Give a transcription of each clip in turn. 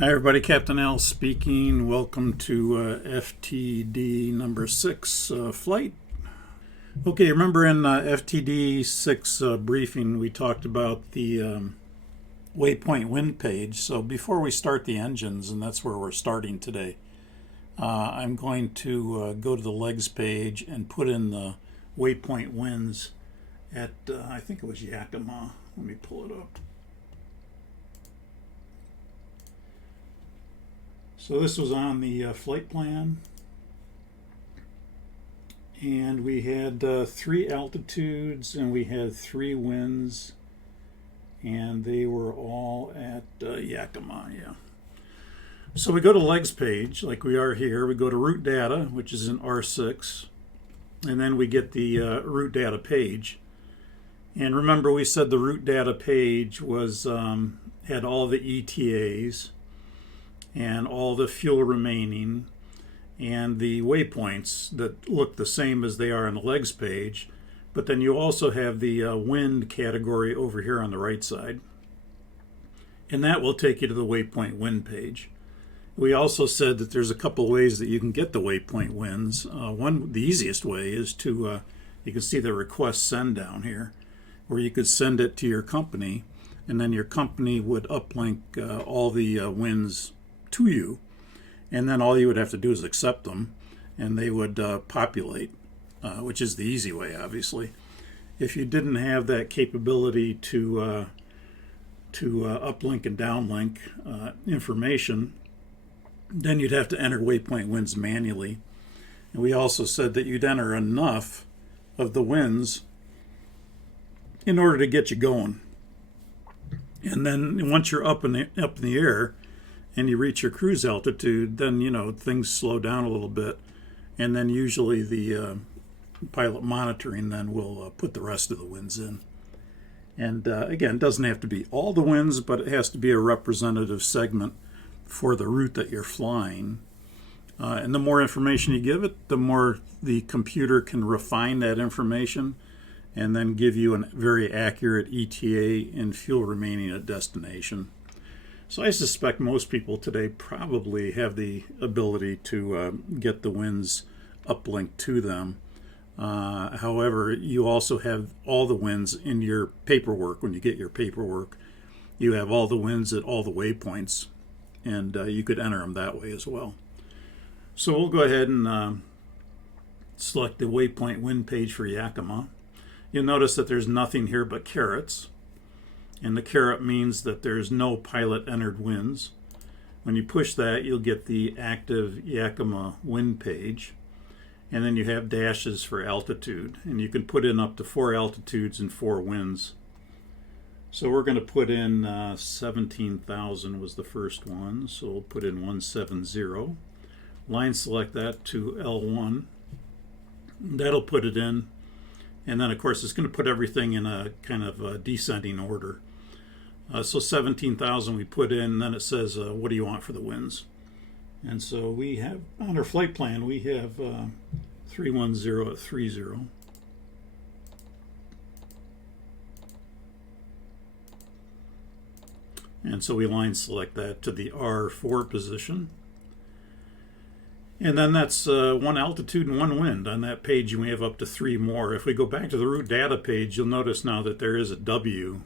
Hi everybody, Captain Al speaking. Welcome to FTD number 6 flight. Okay, remember in FTD 6 briefing we talked about the waypoint wind page. So before we start the engines, and that's where we're starting today, I'm going to go to the legs page and put in the waypoint winds at, I think it was Yakima. Let me pull it up. So this was on the flight plan, and we had 3 altitudes and we had 3 winds, and they were all at Yakima. Yeah. So we go to legs page like we are here. We go to route data, which is in R6, and then we get the route data page. And remember, we said the route data page was had all the ETAs and all the fuel remaining and the waypoints that look the same as they are on the legs page, but then you also have the wind category over here on the right side, and that will take you to the waypoint wind page. We also said that there's a couple of ways that you can get the waypoint winds. The easiest way is to you can see the request send down here, where you could send it to your company, and then your company would uplink all the winds to you, and then all you would have to do is accept them and they would populate, which is the easy way, obviously. If you didn't have that capability to uplink and downlink information, then you'd have to enter waypoint winds manually. And we also said that you'd enter enough of the winds in order to get you going, and then once you're up in the air and you reach your cruise altitude, then things slow down a little bit, and then usually the pilot monitoring then will put the rest of the winds in. And again, it doesn't have to be all the winds, but it has to be a representative segment for the route that you're flying. And the more information you give it, the more the computer can refine that information and then give you a very accurate ETA and fuel remaining at destination. So I suspect most people today probably have the ability to get the winds uplinked to them. However, you also have all the winds in your paperwork. When you get your paperwork, you have all the winds at all the waypoints, and you could enter them that way as well. So we'll go ahead and select the waypoint wind page for Yakima. You'll notice that there's nothing here but carets. And the caret means that there's no pilot entered winds. When you push that, you'll get the active Yakima wind page. And then you have dashes for altitude. And you can put in up to 4 altitudes and 4 winds. So we're going to put in 17,000 was the first one. So we'll put in 170. Line select that to L1. That'll put it in. And then, of course, it's going to put everything in a kind of a descending order. So 17,000 we put in, and then it says, what do you want for the winds? And so we have, on our flight plan, we have 310 at 30. And so we line select that to the R4 position. And then that's 1 altitude and 1 wind. On that page, we have up to 3 more. If we go back to the route data page, you'll notice now that there is a W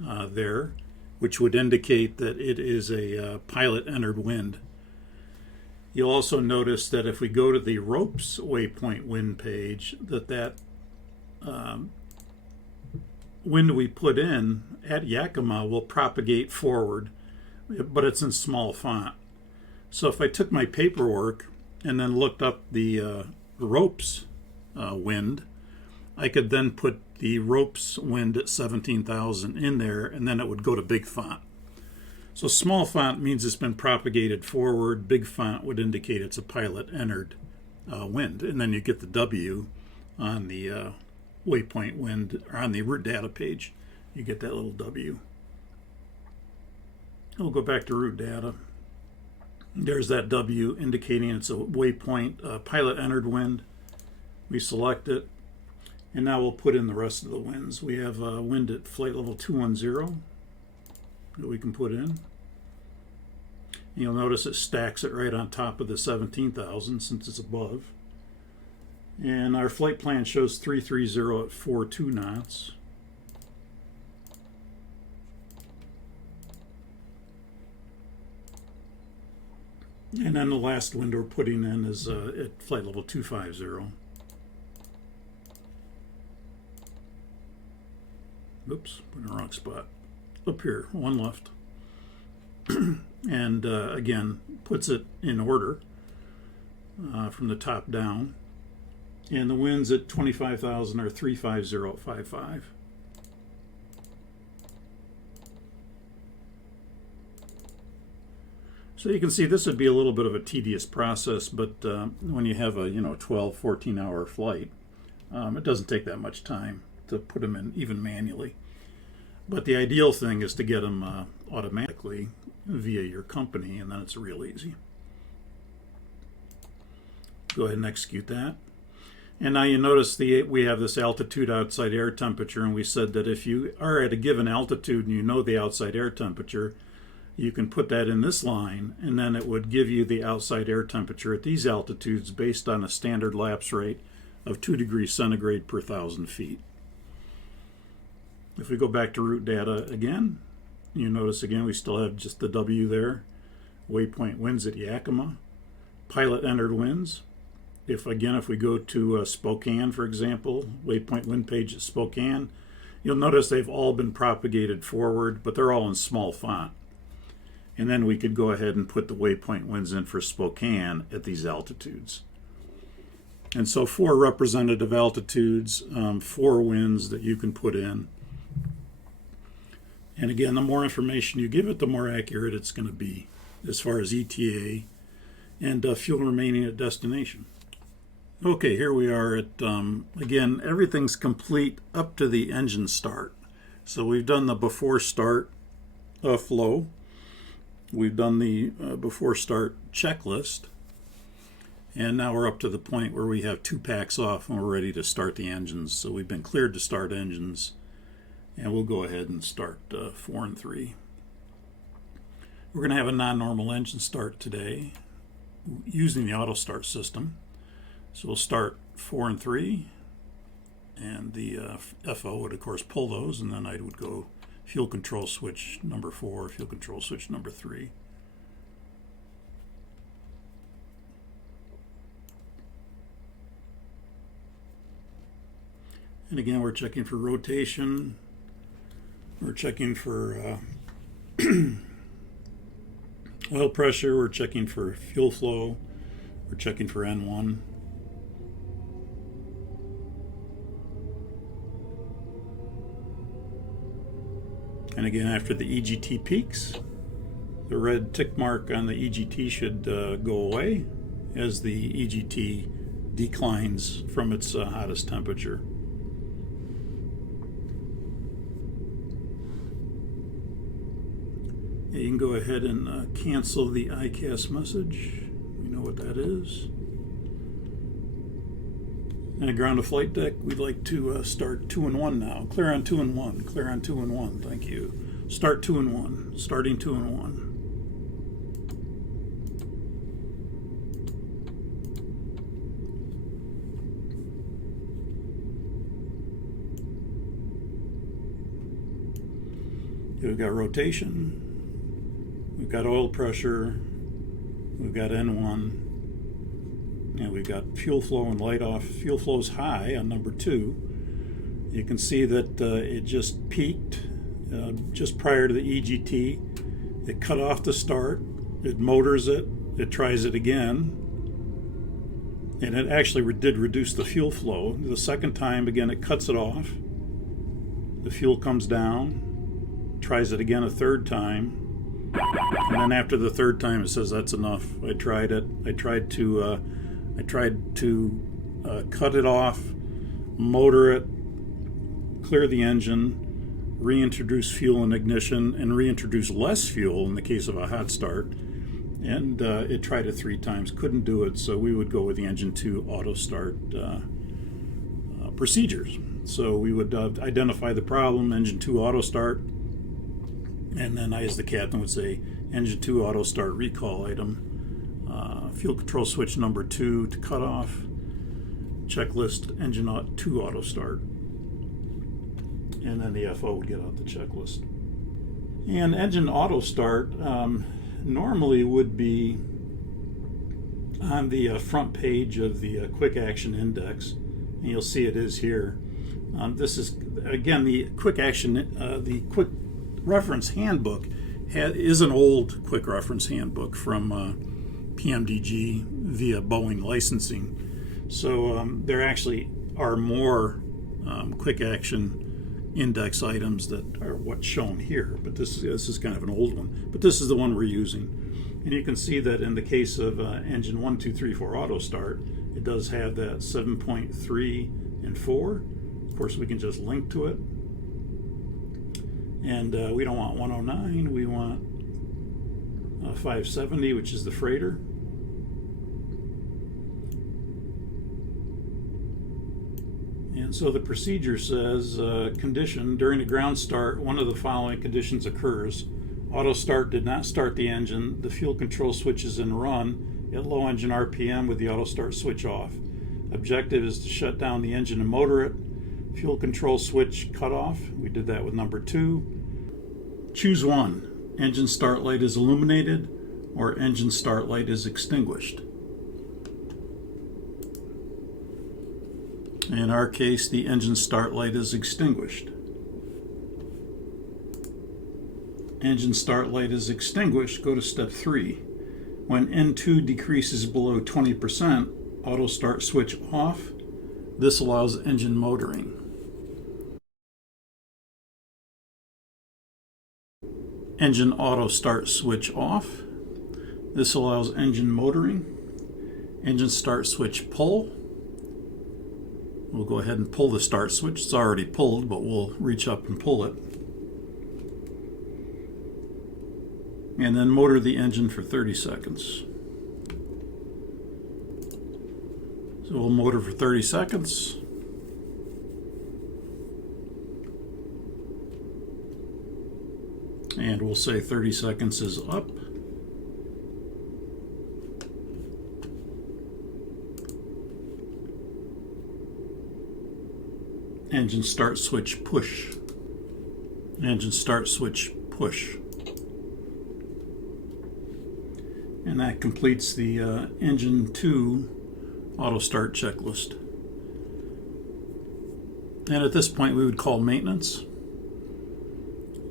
there, which would indicate that it is a pilot entered wind. You'll also notice that if we go to the ropes waypoint wind page, that wind we put in at Yakima will propagate forward, but it's in small font. So if I took my paperwork and then looked up the ropes wind, I could then put the ropes wind at 17,000 in there, and then it would go to big font. So small font means it's been propagated forward. Big font would indicate it's a pilot entered wind, and then you get the W on the waypoint wind, or on the route data page. You get that little W. We'll go back to route data. There's that W indicating it's a waypoint pilot entered wind. We select it, and now we'll put in the rest of the winds. We have wind at flight level 210 that we can put in. You'll notice it stacks it right on top of the 17,000 since it's above. And our flight plan shows 330 at 42 knots. And then the last wind we're putting in is at flight level 250. Oops, put in the wrong spot. Up here, one left. And again, puts it in order from the top down. And the winds at 25,000 are 350 at 55. So you can see this would be a little bit of a tedious process, but when you have a 12, 14-hour flight, it doesn't take that much time to put them in even manually. But the ideal thing is to get them automatically via your company, and then it's real easy. Go ahead and execute that. And now you notice we have this altitude outside air temperature, and we said that if you are at a given altitude and you know the outside air temperature, you can put that in this line, and then it would give you the outside air temperature at these altitudes based on a standard lapse rate of 2 degrees centigrade per 1,000 feet. If we go back to route data again, you notice again we still have just the W there, waypoint winds at Yakima, pilot entered winds. If we go to Spokane, for example, waypoint wind page at Spokane, you'll notice they've all been propagated forward, but they're all in small font. And then we could go ahead and put the waypoint winds in for Spokane at these altitudes. And so 4 representative altitudes, 4 winds that you can put in. And again, the more information you give it, the more accurate it's going to be as far as ETA and fuel remaining at destination. Okay, here we are at, again, everything's complete up to the engine start. So we've done the before start flow. We've done the before start checklist. And now we're up to the point where we have 2 packs off and we're ready to start the engines. So we've been cleared to start engines. And we'll go ahead and start 4 and 3. We're going to have a non-normal engine start today using the auto start system. So we'll start 4 and 3, and the FO would of course pull those, and then I would go fuel control switch number 4, fuel control switch number 3. And again, we're checking for rotation. We're checking for oil pressure. We're checking for fuel flow. We're checking for N1. And again, after the EGT peaks, the red tick mark on the EGT should go away as the EGT declines from its hottest temperature. You can go ahead and cancel the ICAS message. We know what that is. And a ground to flight deck, we'd like to start 2 and 1 now. Clear on 2 and 1. Clear on 2 and 1. Thank you. Start 2 and 1. Starting 2 and 1. We've got rotation. We've got oil pressure. We've got N1. And we've got fuel flow and light off. Fuel flow is high on number 2. You can see that it just peaked just prior to the EGT. It cut off the start. It motors it. It tries it again. And it actually did reduce the fuel flow. The second time, again, it cuts it off. The fuel comes down. Tries it again a third time. And then after the third time, it says that's enough. I tried it. I tried to cut it off, motor it, clear the engine, reintroduce fuel and ignition, and reintroduce less fuel in the case of a hot start. And it tried it 3 times, couldn't do it, so we would go with the engine 2 auto start procedures. So we would identify the problem, engine 2 auto start, and then I, as the captain, would say, engine 2 auto start recall item, fuel control switch number 2 to cut off, checklist engine 2 auto start, and then the FO would get out the checklist. And engine auto start normally would be on the front page of the quick action index, and you'll see it is here. This is again the quick action, the quick reference handbook is an old quick reference handbook from PMDG via Boeing licensing. So there actually are more quick action index items that are what's shown here, but this is kind of an old one, but this is the one we're using. And you can see that in the case of engine 1, 2, 3, 4 auto start, it does have that 7.3 and 4. Of course, we can just link to it, and we don't want 109, we want 570, which is the freighter. And so the procedure says, condition, during the ground start, one of the following conditions occurs. Auto start did not start the engine. The fuel control switch is in run at low engine RPM with the auto start switch off. Objective is to shut down the engine and motor it. Fuel control switch cut off. We did that with number 2. Choose one. Engine start light is illuminated or engine start light is extinguished. In our case, the engine start light is extinguished. Engine start light is extinguished. Go to step 3. When N2 decreases below 20%, auto start switch off. This allows engine motoring. Engine auto start switch off. This allows engine motoring. Engine start switch pull. We'll go ahead and pull the start switch. It's already pulled, but we'll reach up and pull it. And then motor the engine for 30 seconds. So we'll motor for 30 seconds. And we'll say 30 seconds is up. Engine start switch push. Engine start switch push. And that completes the engine 2 auto start checklist. And at this point we would call maintenance.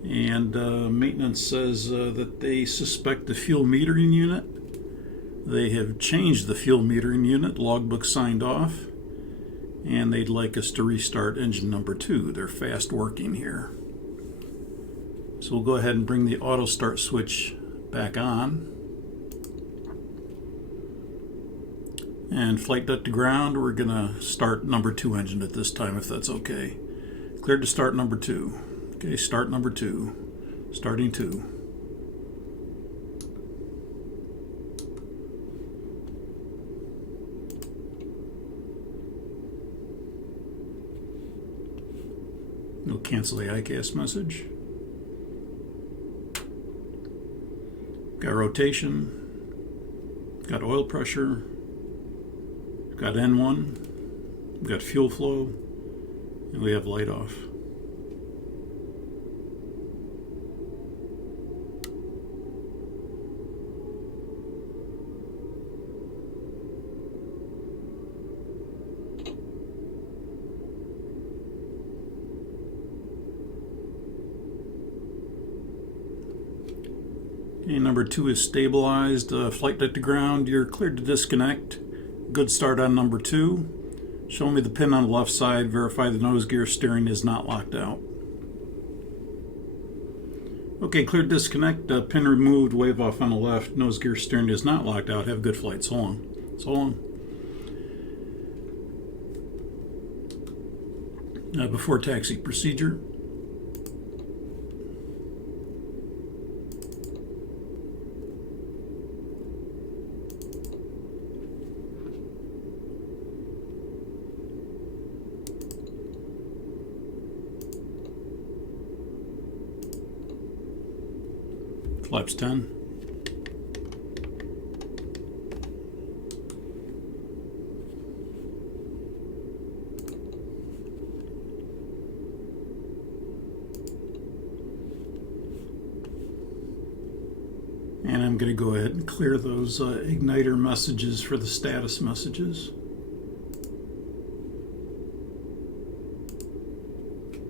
And maintenance says that they suspect the fuel metering unit. They have changed the fuel metering unit, logbook signed off, and they'd like us to restart engine number 2. They're fast working here. So we'll go ahead and bring the auto start switch back on. And flight deck to ground, we're going to start number 2 engine at this time, if that's okay. Cleared to start number 2. Okay, start number 2. Starting 2. We'll cancel the ICAS message. Got rotation. Got oil pressure. Got N1, we've got fuel flow, and we have light off. Okay, number 2 is stabilized. Flight deck to ground, you're cleared to disconnect. Good start on number 2. Show me the pin on the left side. Verify the nose gear steering is not locked out. Okay, clear disconnect. Pin removed. Wave off on the left. Nose gear steering is not locked out. Have a good flight. So long. So long. Before taxi procedure. Flaps 10. And I'm going to go ahead and clear those igniter messages for the status messages.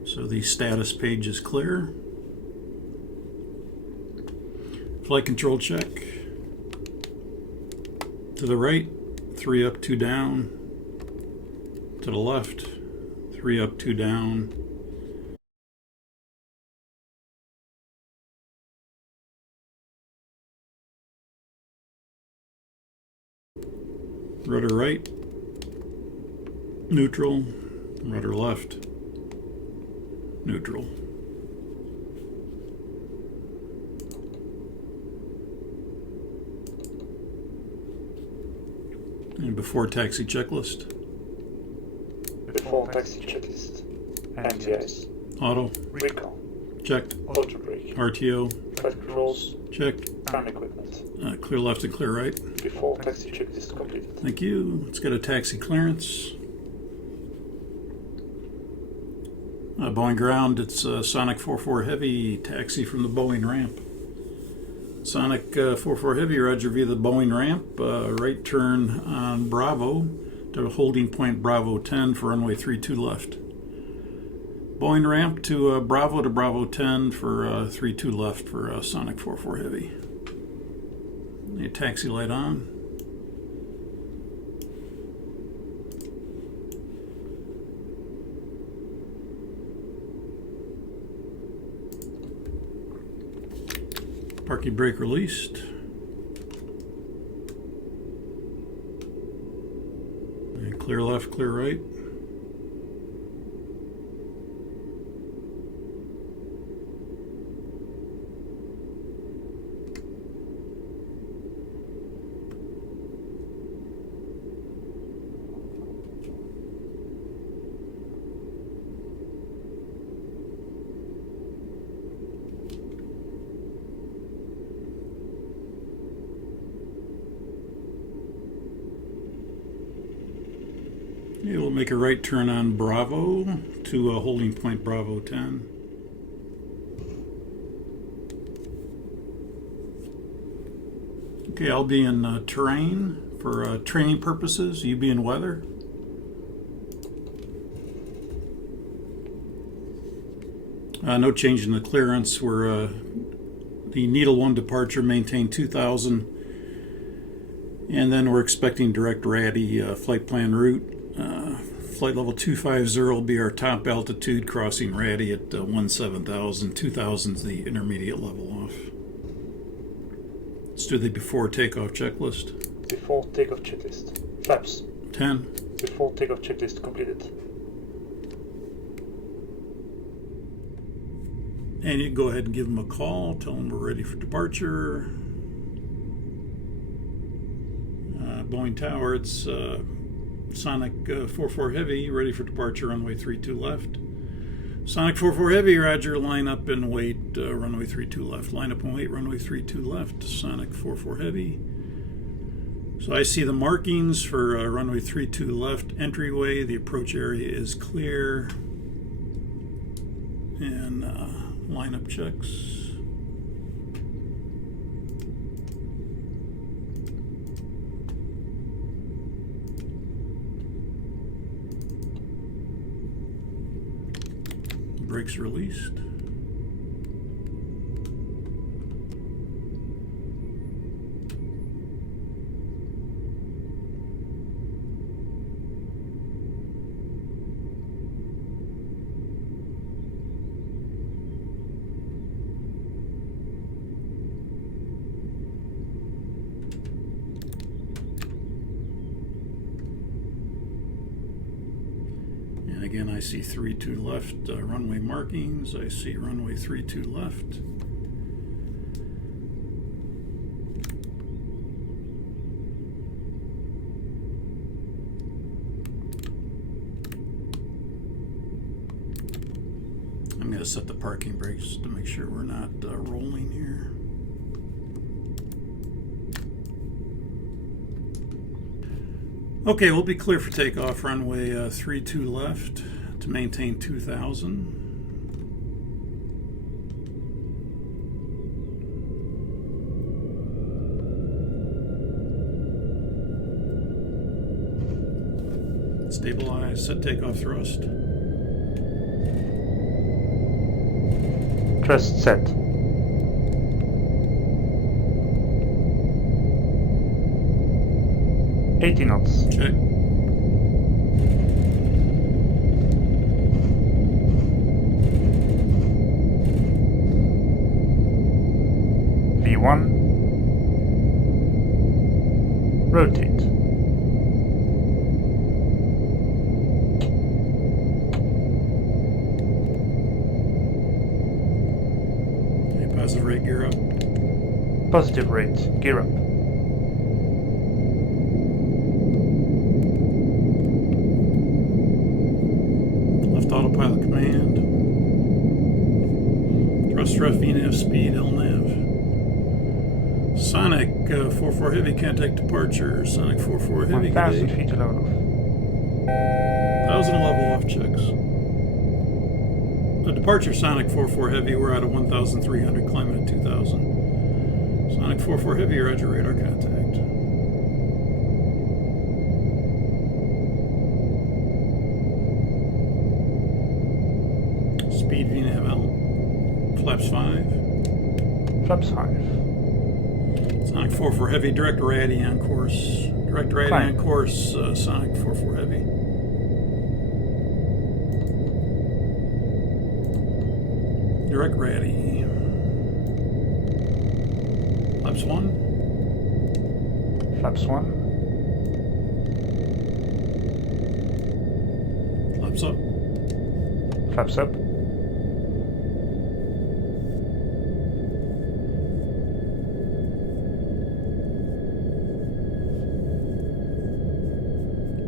So the status page is clear. Flight control check. To the right, 3 up, 2 down. To the left, 3 up, 2 down. Rudder right, neutral. Rudder left, neutral. And before taxi checklist. Before taxi checklist. MTS. Auto. Recall. Checked. Auto brake. RTO. Flight controls. Checked. Time equipment. Clear left and clear right. Before taxi checklist completed. Thank you. Let's get a taxi clearance. Boeing ground, it's Sonic 44 Heavy, taxi from the Boeing ramp. Sonic 44 Heavy, roger via the Boeing ramp. Right turn on Bravo to holding point Bravo 10 for runway 32 left. Boeing ramp to Bravo 10 for 32 left for Sonic 44 Heavy. The taxi light on. Parking brake released. And clear left, clear right. Okay, we'll make a right turn on Bravo to holding point Bravo 10. Okay, I'll be in terrain for training purposes. You be in weather. No change in the clearance. We're the Needle 1 departure, maintain 2000. And then we're expecting direct RADI flight plan route. Flight level 250 will be our top altitude, crossing RADI at 17,000. 2000 is the intermediate level off. Let's do the before takeoff checklist. Before takeoff checklist. Flaps. 10. Before takeoff checklist completed. And you can go ahead and give them a call, tell them we're ready for departure. Boeing Tower, it's Sonic 44 Heavy, ready for departure, runway 32 left. Sonic 44 Heavy, roger, line up and wait, runway 32 left. Line up and wait, runway 32 left. Sonic 44 Heavy. So I see the markings for runway 32 left entryway. The approach area is clear. And lineup checks. Brakes released. And again, I see 32 left runway markings. I see runway 32 left. I'm going to set the parking brakes to make sure we're not rolling here. Okay, we'll be clear for takeoff. Runway 32 left to maintain 2000. Stabilize, set takeoff thrust. Thrust set. $80 knots. Check. V1. Rotate. Okay, positive rate gear up. Positive rate. Gear up. Left autopilot command. Thrust ref VNAV speed LNAV. Sonic 4-4 heavy can't take departure. Sonic 4-4 heavy. 1,000 feet to load off. 1,000 level off checks. The departure Sonic 4-4 heavy, we're at a 1,300, climbing at 2,000. Sonic 4-4 heavy, roger, radar contact. Speed VNAV out. Flaps 5. Flaps 5. Sonic 4-4 heavy, direct RADI on course. Direct RADI on course, Sonic 4-4 heavy. Direct RADI. Flaps 1. Flaps 1. Flaps up. Flaps up.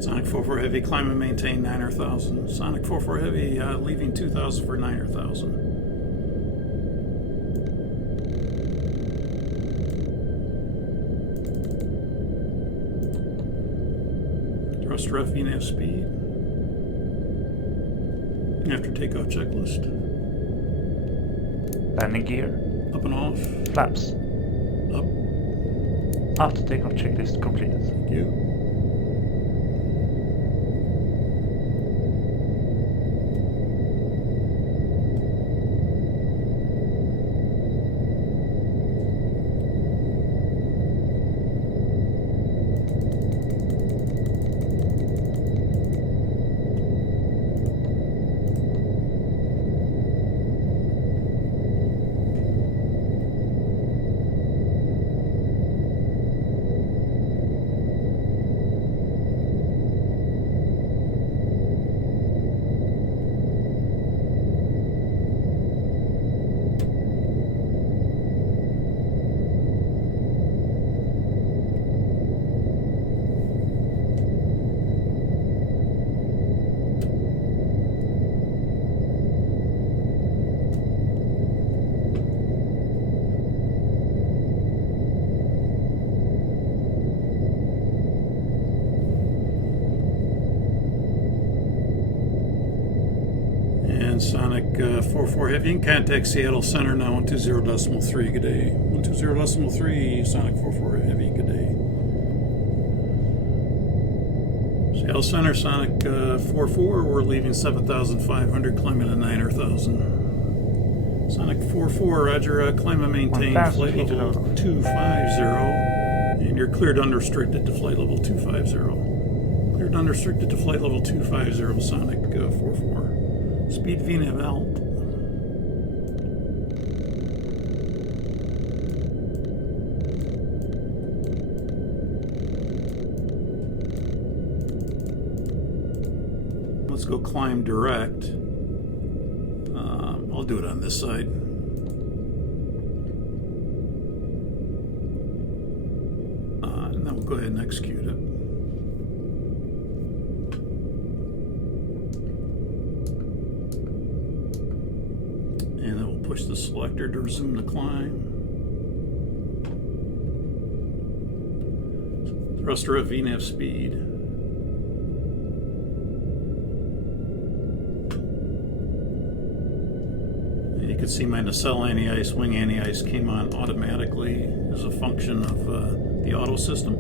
Sonic 4-4 heavy, climb and maintain 9,000. Sonic 4-4 heavy, leaving 2,000 for 9,000. Thrust ref VNAV speed. After takeoff checklist. Landing gear. Up and off. Flaps. Up. After takeoff checklist completed. Thank you. Sonic 4-4 heavy and contact Seattle Center now 120.3. Good day. 120.3 Sonic 4-4 heavy. Good day. Seattle Center Sonic 4-4. We're leaving 7,500, climbing to 9,000. Sonic 4-4. Roger. Climb and maintain flight level 250, and you're cleared unrestricted to flight level 250. Cleared unrestricted to flight level 250. Sonic 4-4. Speed VNAV out. Let's go climb direct. I'll do it on this side. And then we'll go ahead and execute it. Push the selector to resume the climb. Thruster at VNAV speed. And you can see my nacelle anti-ice, wing anti-ice came on automatically as a function of the auto system.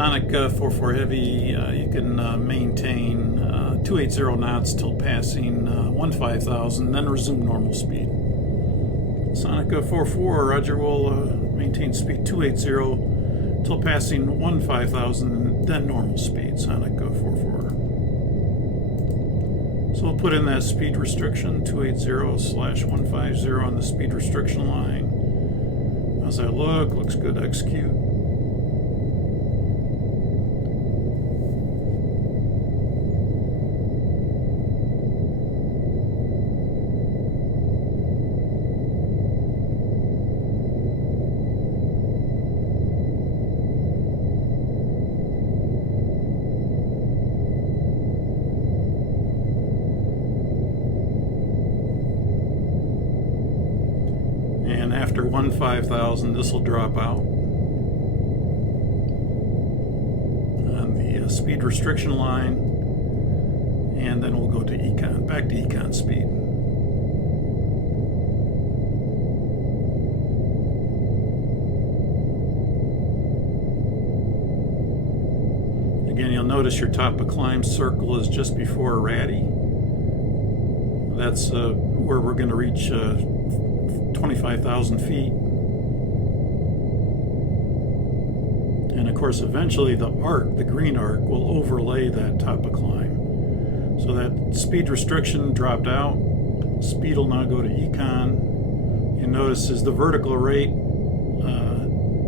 Sonic 44 Heavy, you can maintain 280 knots till passing 15,000, then resume normal speed. Sonic 44, Roger, will maintain speed 280 till passing 15,000, then normal speed, Sonic 44. So we'll put in that speed restriction, 280/150 on the speed restriction line. How's that look? Looks good to execute. And after 15,000, this will drop out on the speed restriction line, and then we'll go to econ, back to econ speed. Again, you'll notice your top of climb circle is just before Ratty. That's where we're going to reach 25,000 feet. And of course, eventually the arc, the green arc, will overlay that top of climb. So that speed restriction dropped out. Speed will now go to econ. You notice as the vertical rate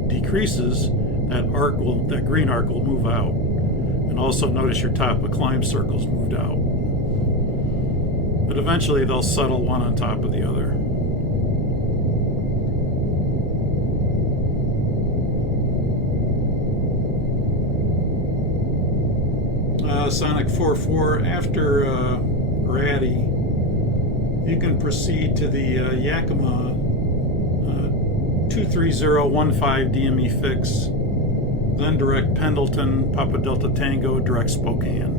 decreases, that green arc will move out. And also notice your top of climb circles moved out. But eventually they'll settle one on top of the other. Sonic 44, after Ratty, you can proceed to the Yakima 23015 DME fix, then direct Pendleton, Papa Delta Tango, direct Spokane.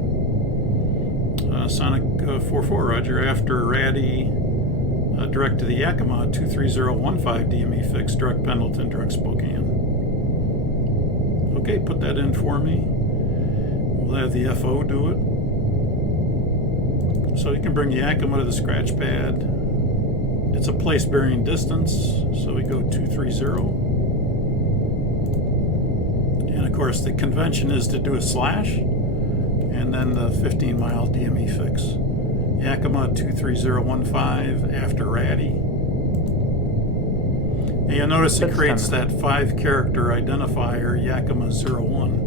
Sonic 44, Roger, after Ratty, direct to the Yakima 23015 DME fix, direct Pendleton, direct Spokane. Okay, put that in for me. We'll have the FO do it. So you can bring Yakima to the scratch pad. It's a place bearing distance, so we go 230. And of course the convention is to do a slash and then the 15-mile DME fix. Yakima 23015 after Ratty. And you'll notice it creates that 5-character identifier Yakima 01.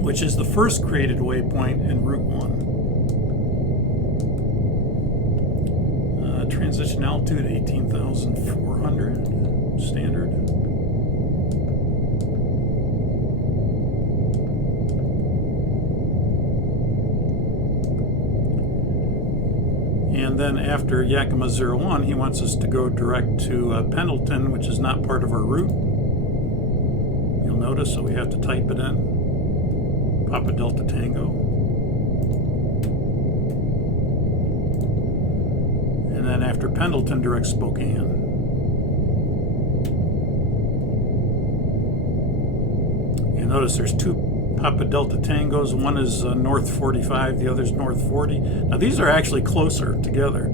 Which is the first created waypoint in Route 1. Transition altitude 18,400, standard. And then after Yakima 01, he wants us to go direct to Pendleton, which is not part of our route. You'll notice, so we have to type it in. Papa Delta Tango. And then after Pendleton, direct Spokane. You notice there's 2 Papa Delta Tangos. One is north 45, the other's north 40. Now these are actually closer together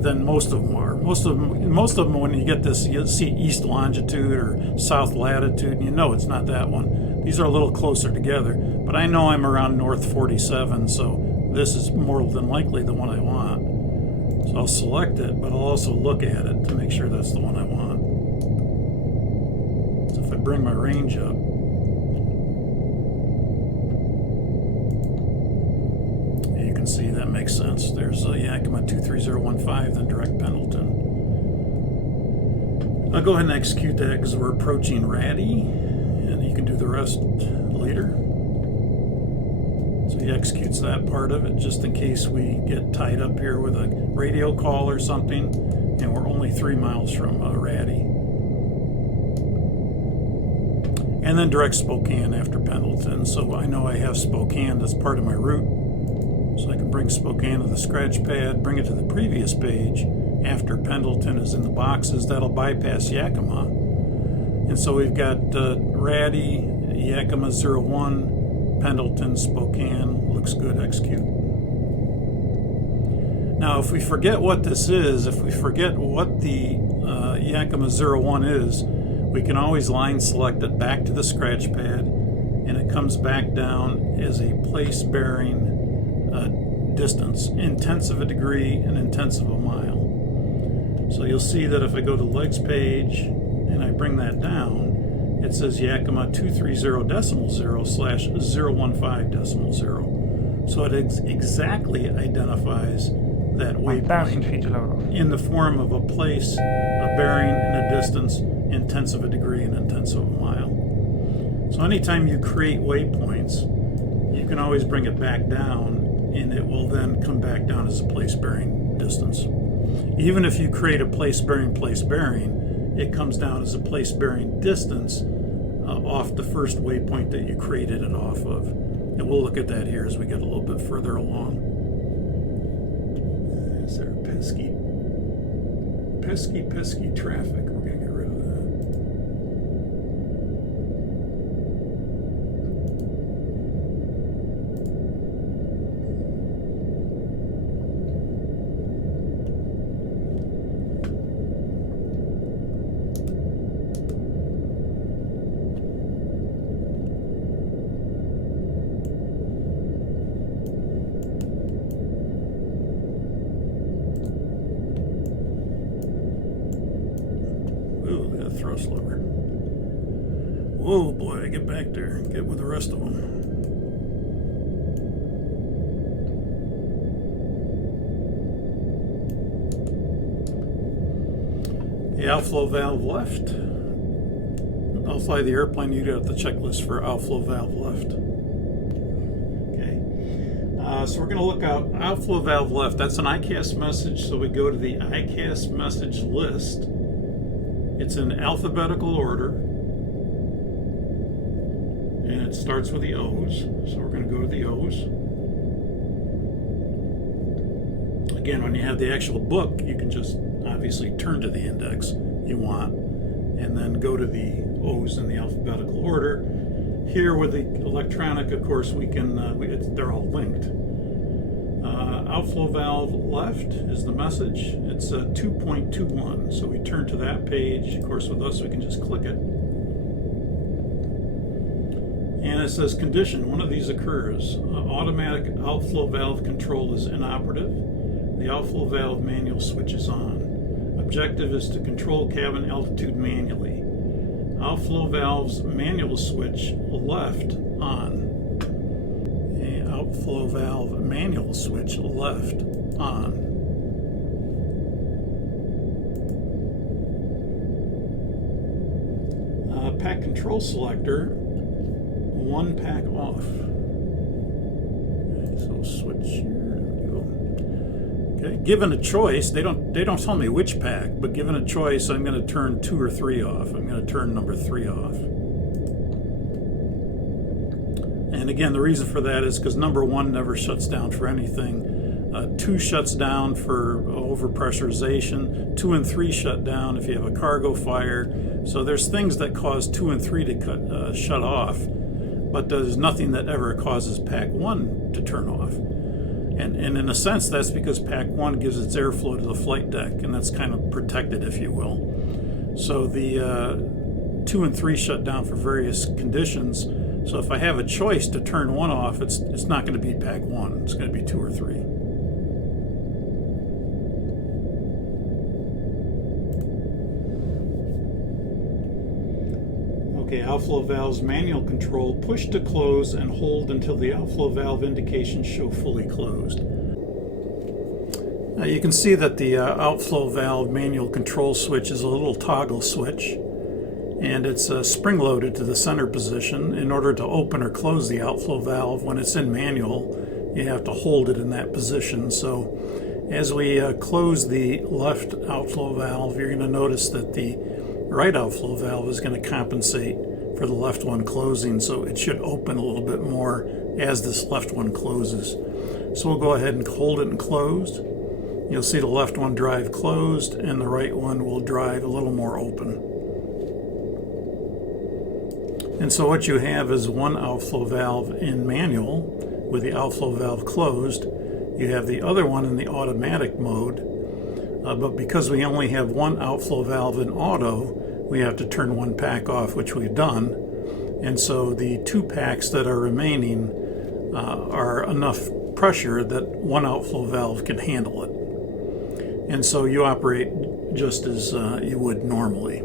than most of them are. Most of them, when you get this, you see east longitude or south latitude, and you know it's not that one. These are a little closer together, but I know I'm around north 47, so this is more than likely the one I want. So I'll select it, but I'll also look at it to make sure that's the one I want. So if I bring my range up, you can see that makes sense. There's Yakima 23015, then direct Pendleton. I'll go ahead and execute that because we're approaching Ratty, and you can do the rest later. So he executes that part of it just in case we get tied up here with a radio call or something, and we're only 3 miles from Ratty. And then direct Spokane after Pendleton. So I know I have Spokane, that's part of my route. So I can bring Spokane to the scratch pad, bring it to the previous page after Pendleton is in the boxes. That'll bypass Yakima. And so we've got Ratty, Yakima 01, Pendleton, Spokane, looks good, execute. Now, if we forget what this is, if we forget what the Yakima 01 is, we can always line select it back to the scratch pad, and it comes back down as a place bearing distance, tenths of a degree and tenths of a mile. So you'll see that if I go to legs page and I bring that down, it says Yakima 230.0/015.0. So it exactly identifies that 1,000 waypoint feet to level off. in the form of a place, a bearing, and a distance in tenths of a degree and in tenths of a mile. So anytime you create waypoints, you can always bring it back down, and it will then come back down as a place bearing distance. Even if you create a place bearing, it comes down as a place bearing distance off the first waypoint that you created it off of. And we'll look at that here as we get a little bit further along. Is there pesky traffic? We're going to get rid of that. Thrust lever. Whoa, boy, get back there. Get with the rest of them. The outflow valve left. I'll fly the airplane. You got the checklist for outflow valve left. Okay. So we're going to look out outflow valve left. That's an ICAS message. So we go to the ICAS message list. It's in alphabetical order, and it starts with the O's, so we're going to go to the O's. Again, when you have the actual book, you can just obviously turn to the index you want, and then go to the O's in the alphabetical order. Here with the electronic, of course, we can, they're all linked. Outflow valve left is the message. It's 2.21. So we turn to that page. Of course, with us, we can just click it. And it says condition. One of these occurs. Automatic outflow valve control is inoperative. The outflow valve manual switch is on. Objective is to control cabin altitude manually. Outflow valve's manual switch left on. Outflow valve manual switch left on. Pack control selector, one pack off. Okay, so switch here. There we go. Okay, given a choice, they don't tell me which pack, but given a choice, I'm going to turn 2 or 3 off. I'm going to turn number 3 off. And again, the reason for that is because number 1 never shuts down for anything. 2 shuts down for overpressurization. 2 and 3 shut down if you have a cargo fire. So there's things that cause 2 and 3 to shut off, but there's nothing that ever causes pack 1 to turn off. And in a sense, that's because pack 1 gives its airflow to the flight deck, and that's kind of protected, if you will. So the 2 and 3 shut down for various conditions. So if I have a choice to turn 1 off, it's not going to be pack 1. It's going to be 2 or 3. Okay, outflow valve's manual control. Push to close and hold until the outflow valve indications show fully closed. Now you can see that the outflow valve manual control switch is a little toggle switch, and it's spring-loaded to the center position. In order to open or close the outflow valve when it's in manual, you have to hold it in that position. So as we close the left outflow valve, you're going to notice that the right outflow valve is going to compensate for the left one closing, so it should open a little bit more as this left one closes. So we'll go ahead and hold it and closed. You'll see the left one drive closed and the right one will drive a little more open. And so what you have is one outflow valve in manual with the outflow valve closed. You have the other one in the automatic mode. But because we only have one outflow valve in auto, we have to turn one pack off, which we've done. And so the two packs that are remaining are enough pressure that one outflow valve can handle it. And so you operate just as you would normally.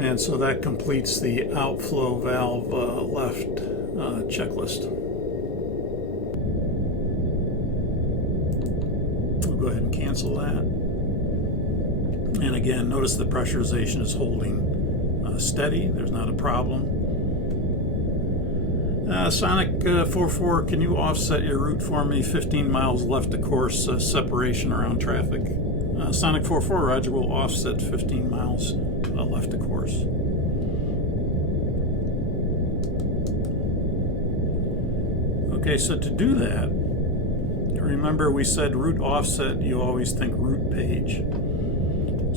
And so that completes the outflow valve left checklist. We'll go ahead and cancel that. And again, notice the pressurization is holding steady. There's not a problem. Sonic 44, can you offset your route for me? 15 miles left of course, separation around traffic. Sonic 44, Roger, will offset 15 miles left of course. Okay, so to do that, remember we said route offset, you always think route page.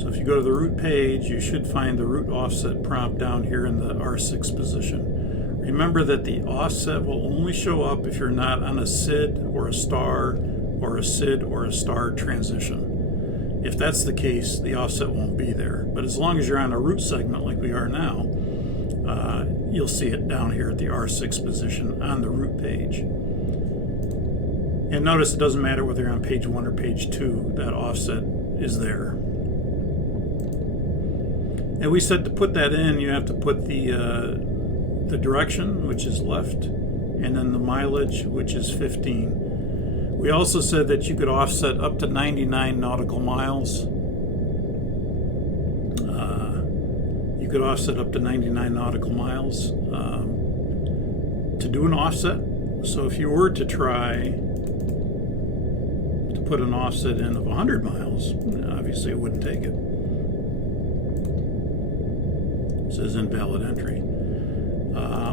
So if you go to the route page, you should find the route offset prompt down here in the R6 position. Remember that the offset will only show up if you're not on a SID or a star or a SID or a star transition. If that's the case, the offset won't be there. But as long as you're on a route segment like we are now, you'll see it down here at the R6 position on the route page. And notice it doesn't matter whether you're on page 1 or page 2, that offset is there. And we said to put that in, you have to put the direction, which is left, and then the mileage, which is 15. We also said that you could offset up to 99 nautical miles. You could offset up to 99 nautical miles to do an offset. So if you were to try to put an offset in of 100 miles, obviously it wouldn't take it. It says invalid entry.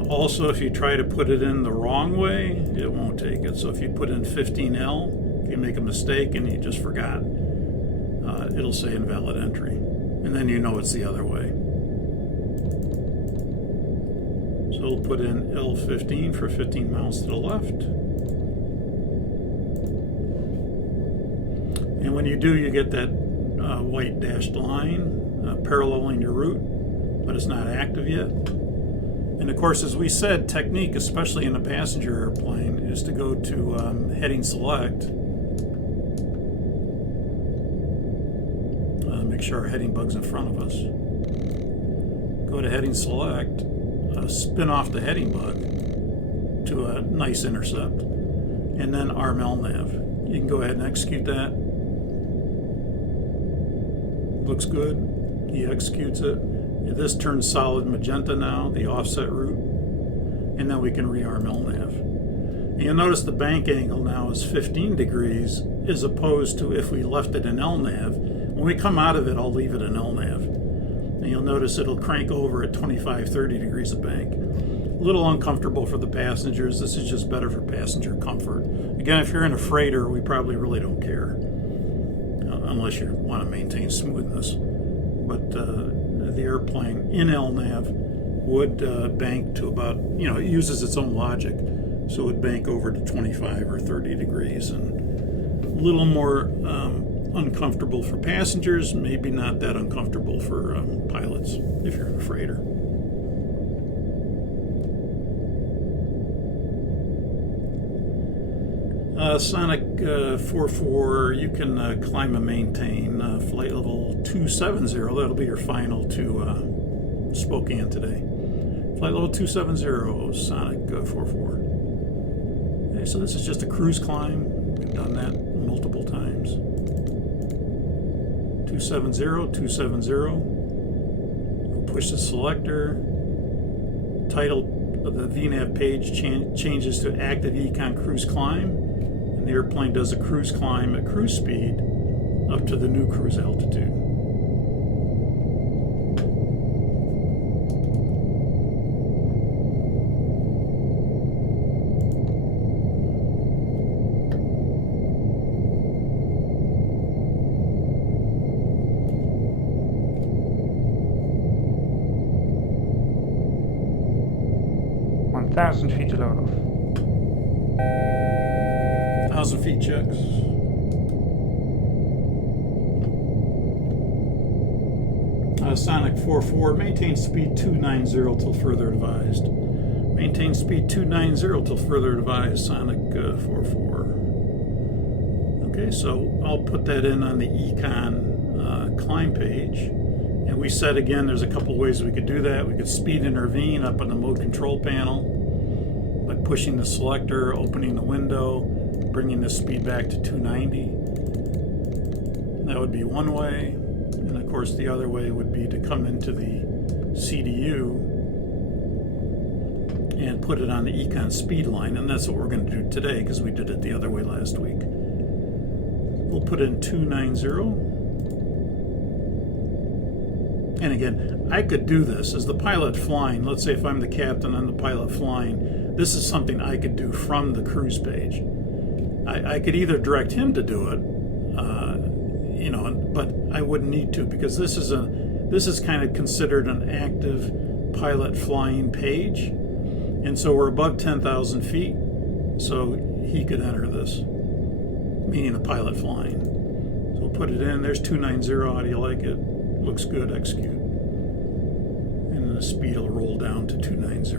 Also, if you try to put it in the wrong way, it won't take it. So if you put in 15L, if you make a mistake and you just forgot, it'll say invalid entry. And then you know it's the other way. So we'll put in L15 for 15 miles to the left. And when you do, you get that white dashed line paralleling your route, but it's not active yet. And of course, as we said, technique, especially in a passenger airplane, is to go to heading select. Make sure our heading bug's in front of us. Go to heading select, spin off the heading bug to a nice intercept, and then arm LNAV. You can go ahead and execute that. Looks good. He executes it. This turns solid magenta now, the offset route, and then we can rearm LNAV. And you'll notice the bank angle now is 15 degrees as opposed to if we left it in LNAV. When we come out of it, I'll leave it in LNAV. And you'll notice it'll crank over at 25-30 degrees of bank. A little uncomfortable for the passengers. This is just better for passenger comfort. Again, if you're in a freighter, we probably really don't care, unless you want to maintain smoothness. But the airplane in LNAV would bank to about, it uses its own logic, so it would bank over to 25 or 30 degrees, and a little more uncomfortable for passengers, maybe not that uncomfortable for pilots if you're in a freighter. Sonic 44, you can climb and maintain flight level 270. That'll be your final to Spokane today. Flight level 270, Sonic 44. Okay, so this is just a cruise climb. We've done that multiple times. 270, 270. We'll push the selector. Title of the VNAV page changes to Active Econ Cruise Climb. The airplane does a cruise climb at cruise speed up to the new cruise altitude. 1,000 feet low enough. 1,000 feet checks. Sonic 44, maintain speed 290 till further advised. Maintain speed 290 till further advised, Sonic 44. Okay, so I'll put that in on the Econ climb page. And we said again, there's a couple ways we could do that. We could speed intervene up on the mode control panel by pushing the selector, opening the window, bringing the speed back to 290. That would be one way. And of course, the other way would be to come into the CDU and put it on the Econ speed line. And that's what we're going to do today because we did it the other way last week. We'll put in 290. And again, I could do this as the pilot flying. Let's say if I'm the captain, I'm the pilot flying. This is something I could do from the cruise page. I could either direct him to do it, but I wouldn't need to because this is kind of considered an active pilot flying page, and so we're above 10,000 feet, so he could enter this, meaning the pilot flying. So we'll put it in. There's 290. How do you like it? Looks good. Execute. And then the speed will roll down to 290.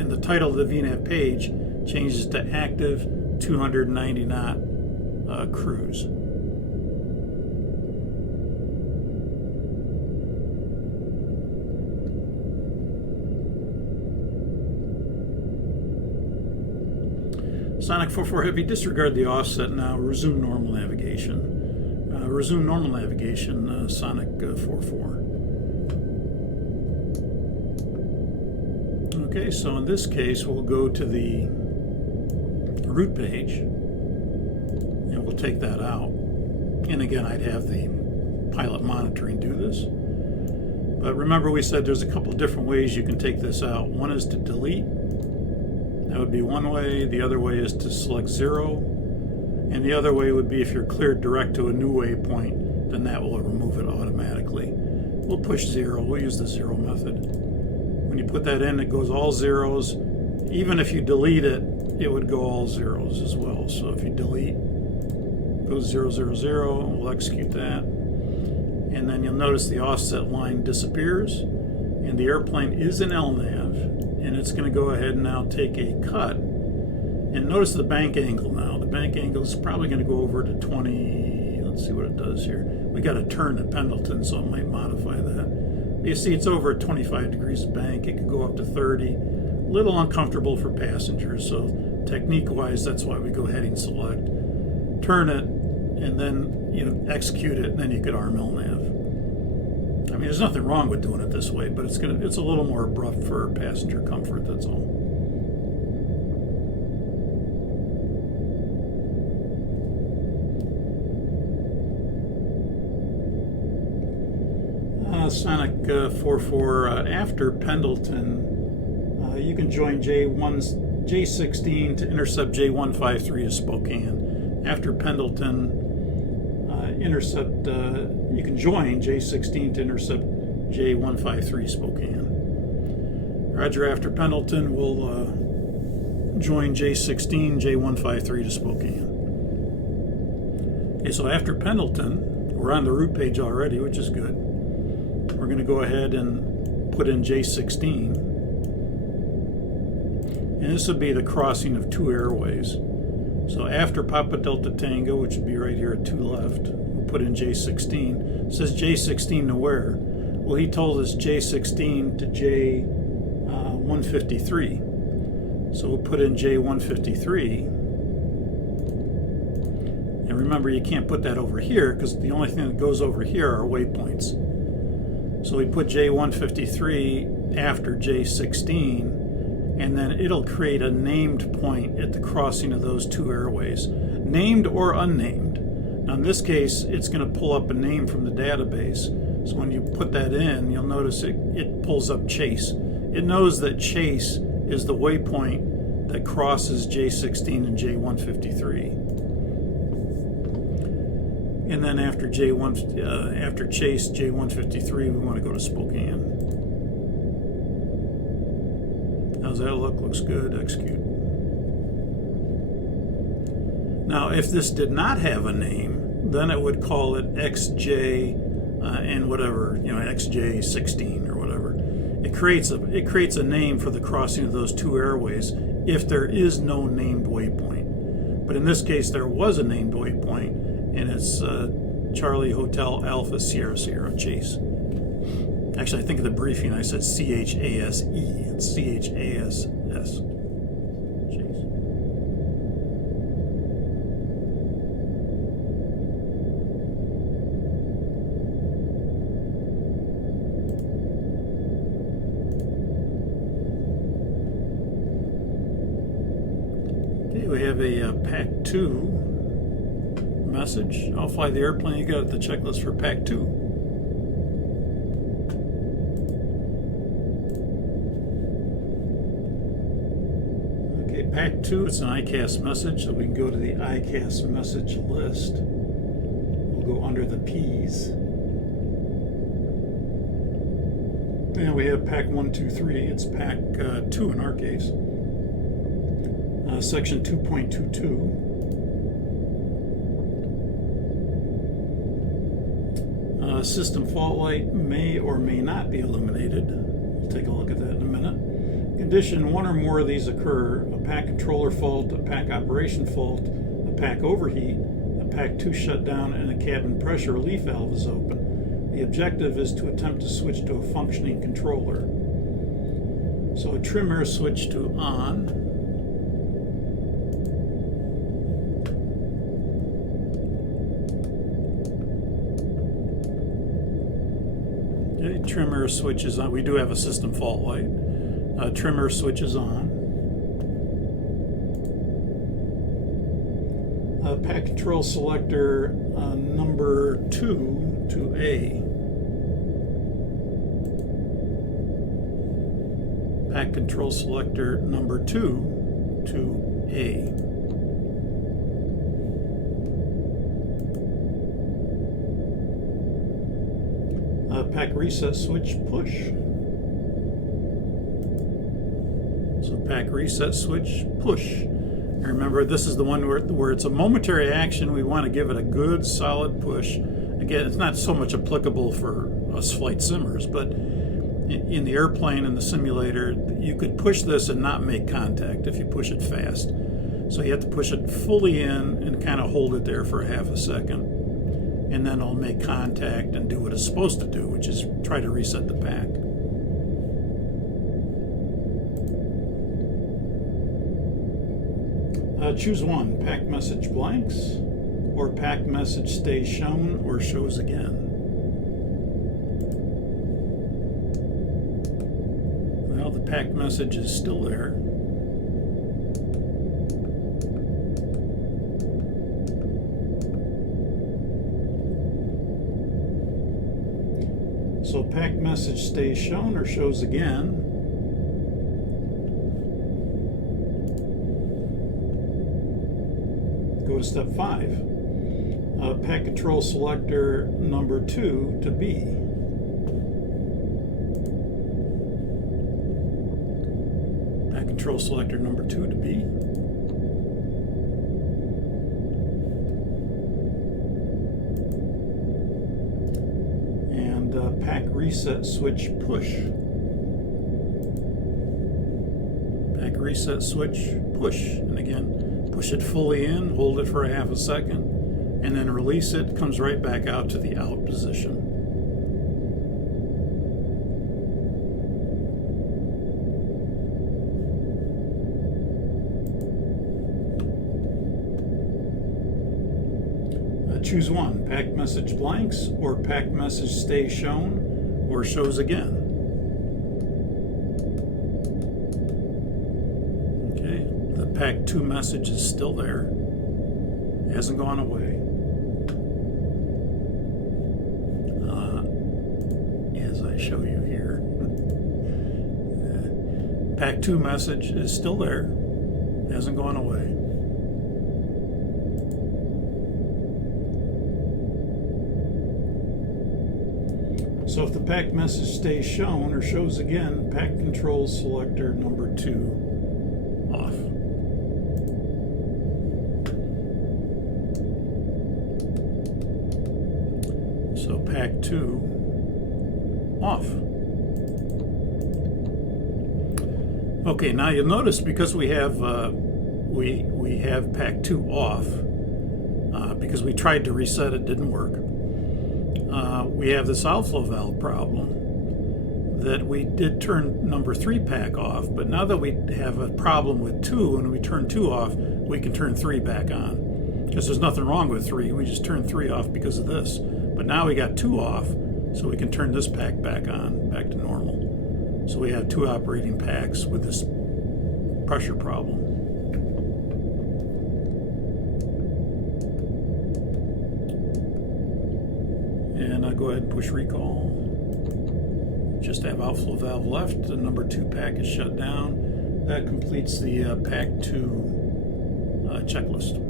And the title of the VNAV page changes to active 290 knot cruise. Sonic 44 Heavy, disregard the offset now. Resume normal navigation. Resume normal navigation, Sonic 44. Okay, so in this case, we'll go to the route page, and we'll take that out. And again, I'd have the pilot monitoring do this. But remember, we said there's a couple of different ways you can take this out. One is to delete. That would be one way. The other way is to select 0. And the other way would be if you're cleared direct to a new waypoint, then that will remove it automatically. We'll push 0. We'll use the 0 method. When you put that in, it goes all zeros. Even if you delete it, it would go all zeros as well. So if you delete, it goes 0, 0, 0. We'll execute that. And then you'll notice the offset line disappears. And the airplane is in LNAV. And it's going to go ahead and now take a cut. And notice the bank angle now. The bank angle is probably going to go over to 20. Let's see what it does here. We got to turn at Pendleton, so it might modify that. You see it's over at 25 degrees of bank. It could go up to 30. A little uncomfortable for passengers, so technique-wise, that's why we go heading select. Turn it, and then execute it, and then you could arm LNAV. I mean, there's nothing wrong with doing it this way, but it's a little more abrupt for passenger comfort, that's all. Sonic 44, after Pendleton, you can join J16 to intercept J153 to Spokane. After Pendleton, you can join J16 to intercept J153 Spokane. Roger, after Pendleton, we'll join J16, J153 to Spokane. Okay, so after Pendleton, we're on the route page already, which is good. We're going to go ahead and put in J16. And this would be the crossing of two airways. So after Papa Delta Tango, which would be right here at 2 left, we'll put in J16. It says J16 to where? Well, he told us J16 to J153. So we'll put in J153. And remember, you can't put that over here because the only thing that goes over here are waypoints. So we put J153 after J16, and then it'll create a named point at the crossing of those two airways, named or unnamed. Now in this case, it's going to pull up a name from the database. So when you put that in, you'll notice it pulls up Chase. It knows that Chase is the waypoint that crosses J16 and J153. And then after after Chase, J153, we want to go to Spokane. Now How's that look? Looks good. Execute. Now, if this did not have a name, then it would call it XJ and whatever, XJ16 or whatever. It creates a name for the crossing of those two airways if there is no named waypoint. But in this case, there was a named waypoint, and it's Charlie Hotel Alpha Sierra Sierra Chase. Actually, I think in the briefing I said CHASE. It's CHASS. Chase. Okay, we have a Pack 2 message. I'll fly the airplane. You got the checklist for Pack 2. Pack 2, it's an ICAS message, so we can go to the ICAS message list. We'll go under the P's. And we have Pack 1, 2, 3. It's Pack 2 in our case. Section 2.22. System fault light may or may not be illuminated. We'll take a look at that in a minute. Condition one or more of these occur: a pack controller fault, a pack operation fault, a pack overheat, a pack 2 shutdown, and a cabin pressure relief valve is open. The objective is to attempt to switch to a functioning controller. So a trim air switch to on. Okay, trim air switch is on. We do have a system fault light. Trimmer switch is on. Pack control selector number 2 to A. Pack control selector number 2 to A. Pack reset switch push. So pack reset switch push. And remember, this is the one where it's a momentary action. We want to give it a good solid push. Again, it's not so much applicable for us flight simmers, but in the airplane and the simulator, you could push this and not make contact if you push it fast. So you have to push it fully in and kind of hold it there for a half a second. And then it'll make contact and do what it's supposed to do, which is try to reset the pack. Choose one: pack message blanks, or pack message stays shown or shows again. Well, the pack message is still there. So pack message stays shown or shows again. Go to step 5. Pack control selector number 2 to B. Pack control selector number 2 to B. And pack reset switch push. Pack reset switch push. And again, push it fully in, hold it for a half a second, and then release it. Comes right back out to the out position. Choose one: pack message blanks, or pack message stays shown or shows again. Pack 2 message is still there. It hasn't gone away. As I show you here. Pack 2 message is still there. It hasn't gone away. So if the pack message stays shown or shows again, pack control selector number 2 off. So pack 2 off. Okay, now you'll notice because we have pack 2 off, because we tried to reset it, didn't work. We have this outflow valve problem that we did turn number 3 pack off, but now that we have a problem with 2 and we turn 2 off, we can turn 3 back on. Because there's nothing wrong with 3, we just turned 3 off because of this. But now we got 2 off, so we can turn this pack back on, back to normal. So we have 2 operating packs with this pressure problem. And I'll go ahead and push recall. Just have outflow valve left. The number 2 pack is shut down. That completes the pack 2 checklist.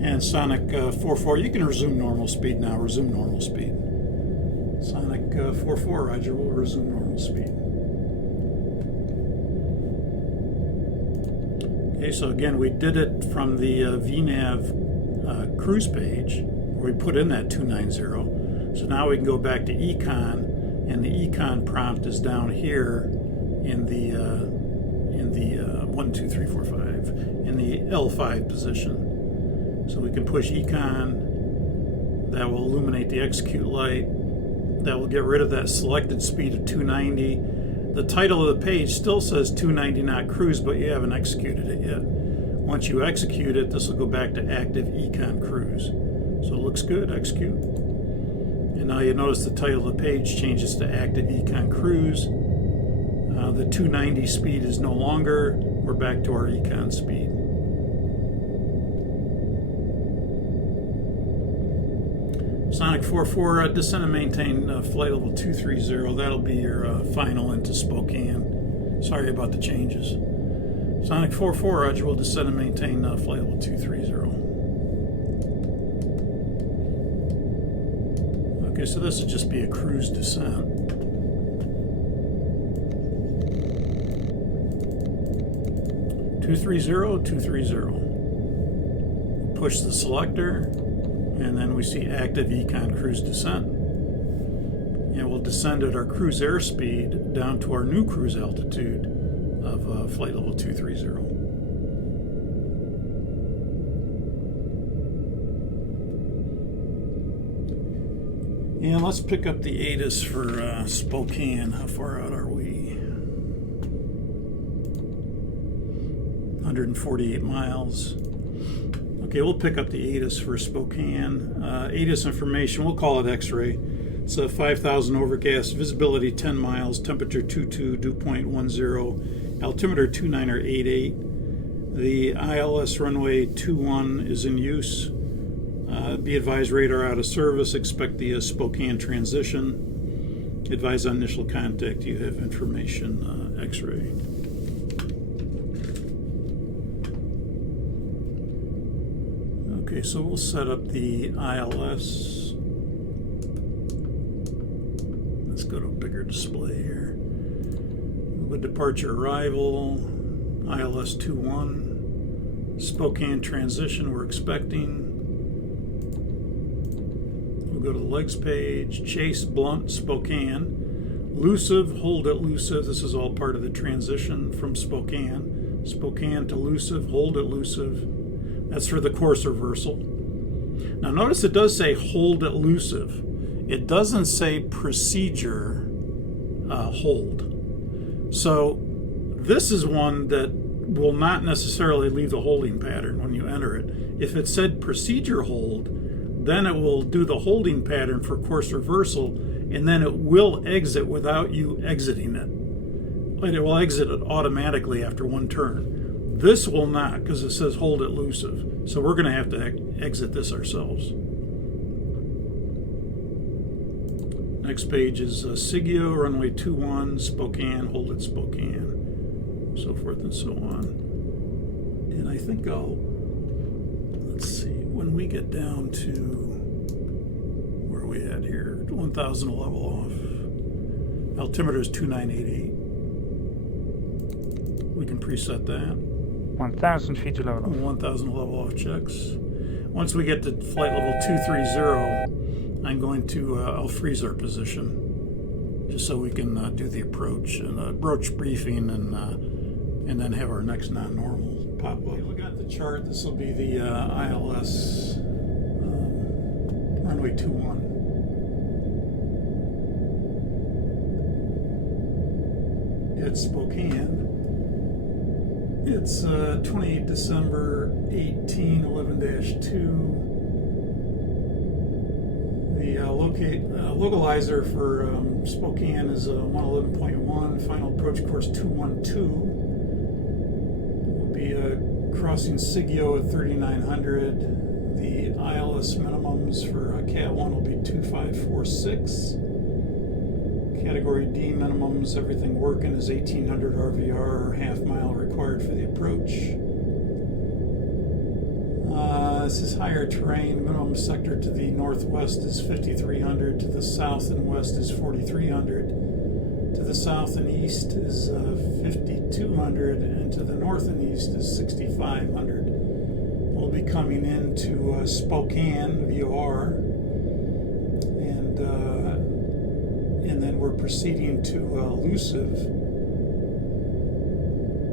And Sonic 4.4, you can resume normal speed now. Resume normal speed. Sonic 4.4, Roger, will resume normal speed. Okay, so again, we did it from the VNAV cruise page, where we put in that 290. So now we can go back to Econ, and the Econ prompt is down here in the 1, 2, 3, 4, 5, in the L5 position. So we can push Econ, that will illuminate the execute light, that will get rid of that selected speed of 290. The title of the page still says 290 knot cruise, but you haven't executed it yet. Once you execute it, this will go back to active Econ cruise. So it looks good, execute. And now you notice the title of the page changes to active Econ cruise. The 290 speed is no longer, we're back to our Econ speed. Sonic 4.4, descend and maintain flight level 230. That'll be your final into Spokane. Sorry about the changes. Sonic 4.4, Roger, will descend and maintain flight level 230. Okay, so this would just be a cruise descent. Two three zero. Push the selector. And then we see active Econ cruise descent. And we'll descend at our cruise airspeed down to our new cruise altitude of flight level 230. And let's pick up the ATIS for Spokane. How far out are we? 148 miles. Okay, we'll pick up the ATIS for Spokane. ATIS information, we'll call it X-ray. It's a 5,000 overcast, visibility 10 miles, temperature 22, dew point 10, altimeter 2988. The ILS runway 21 is in use. Be advised, radar out of service. Expect the Spokane transition. Advise on initial contact. You have information, X-ray. Okay, so we'll set up the ILS. Let's go to a bigger display here. With departure arrival, ILS 21. Spokane transition we're expecting. We'll go to the legs page. Chase, Blunt, Spokane. Lusive, hold at Lusive. This is all part of the transition from Spokane. Spokane to Lusive, hold at Lusive. That's for the course reversal. Now notice it does say hold at Lusive. It doesn't say procedure hold. So this is one that will not necessarily leave the holding pattern when you enter it. If it said procedure hold, then it will do the holding pattern for course reversal, and then it will exit without you exiting it. But it will exit it automatically after one turn. This will not, because it says hold elusive. So we're going to have to exit this ourselves. Next page is Sigio, runway 21, Spokane, hold at Spokane, so forth and so on. And I think let's see, when we get down to, where are we at here? 1,000 level off. Altimeter is 2988. We can preset that. 1,000 feet to level off. 1,000 level off checks. Once we get to flight level 230, I'm going to, I'll freeze our position just so we can do the approach and approach briefing and then have our next non-normal pop up. Okay, look at the chart. This will be the ILS runway 21. It's Spokane. It's 28 December 18, 11-2. The localizer for Spokane is 111.1. Final approach course 212. We'll be crossing Sigio at 3900. The ILS minimums for Cat 1 will be 2546. Category D minimums, everything working, is 1800 RVR, half mile required for the approach. This is higher terrain. Minimum sector to the northwest is 5300, to the south and west is 4300, to the south and east is 5200, and to the north and east is 6500. We'll be coming into Spokane VOR, and then we're proceeding to elusive,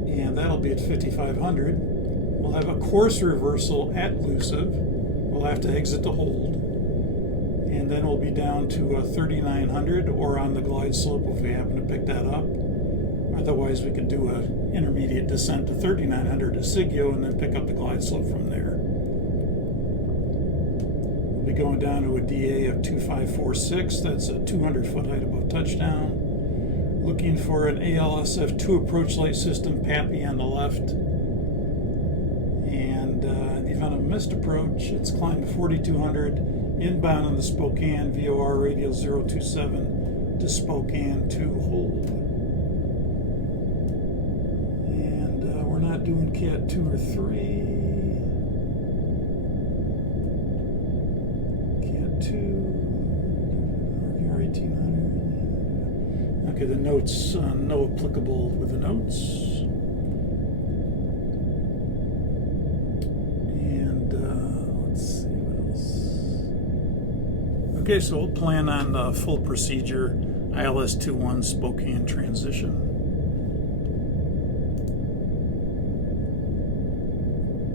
and that'll be at 5500. We'll have a course reversal at elusive. We'll have to exit the hold, and then we'll be down to 3900 or on the glide slope if we happen to pick that up. Otherwise, we could do an intermediate descent to 3900 to Sigio and then pick up the glide slope from there. We'll be going down to a DA of 2546. That's a 200 foot height above touchdown. Looking for an ALSF-2 approach light system, PAPI on the left. And in the event of a missed approach, it's climbed to 4200, inbound on the Spokane, VOR radial 027 to Spokane to hold. And we're not doing Cat 2 or 3. Cat 2, RVR 1800. Okay, the notes, no applicable with the notes. Okay, so we'll plan on full procedure ILS-21 Spokane transition.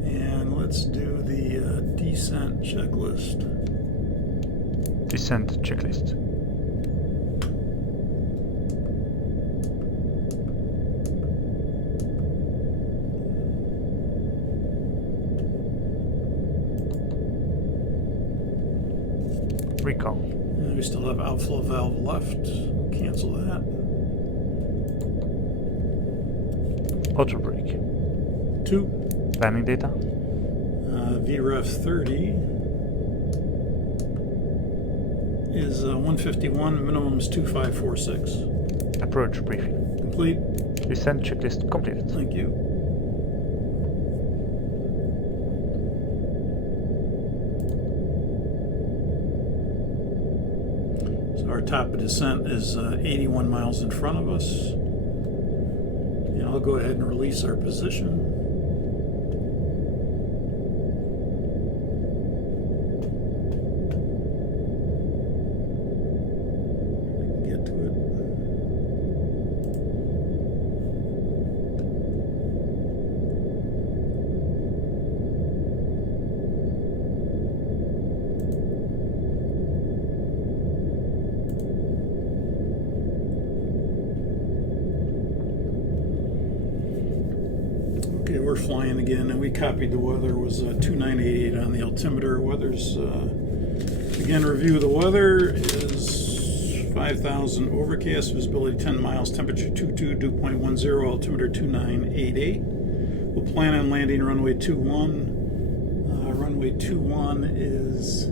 And let's do the descent checklist. Descent checklist. Recall. And we still have outflow valve left. We'll cancel that. Auto brake. 2. Landing data. VREF 30 is 151. Minimum is 2546. Approach briefing. Complete. Descent checklist completed. Thank you. Our top of descent is 81 miles in front of us. And I'll go ahead and release our position. I can get to it. Okay, we're flying again, and we copied the weather. It was 2988 on the altimeter. Weather's, again, review of the weather is 5,000 overcast, visibility 10 miles, temperature 22, dew point 10, altimeter 2988. We'll plan on landing runway 21. Runway 21 is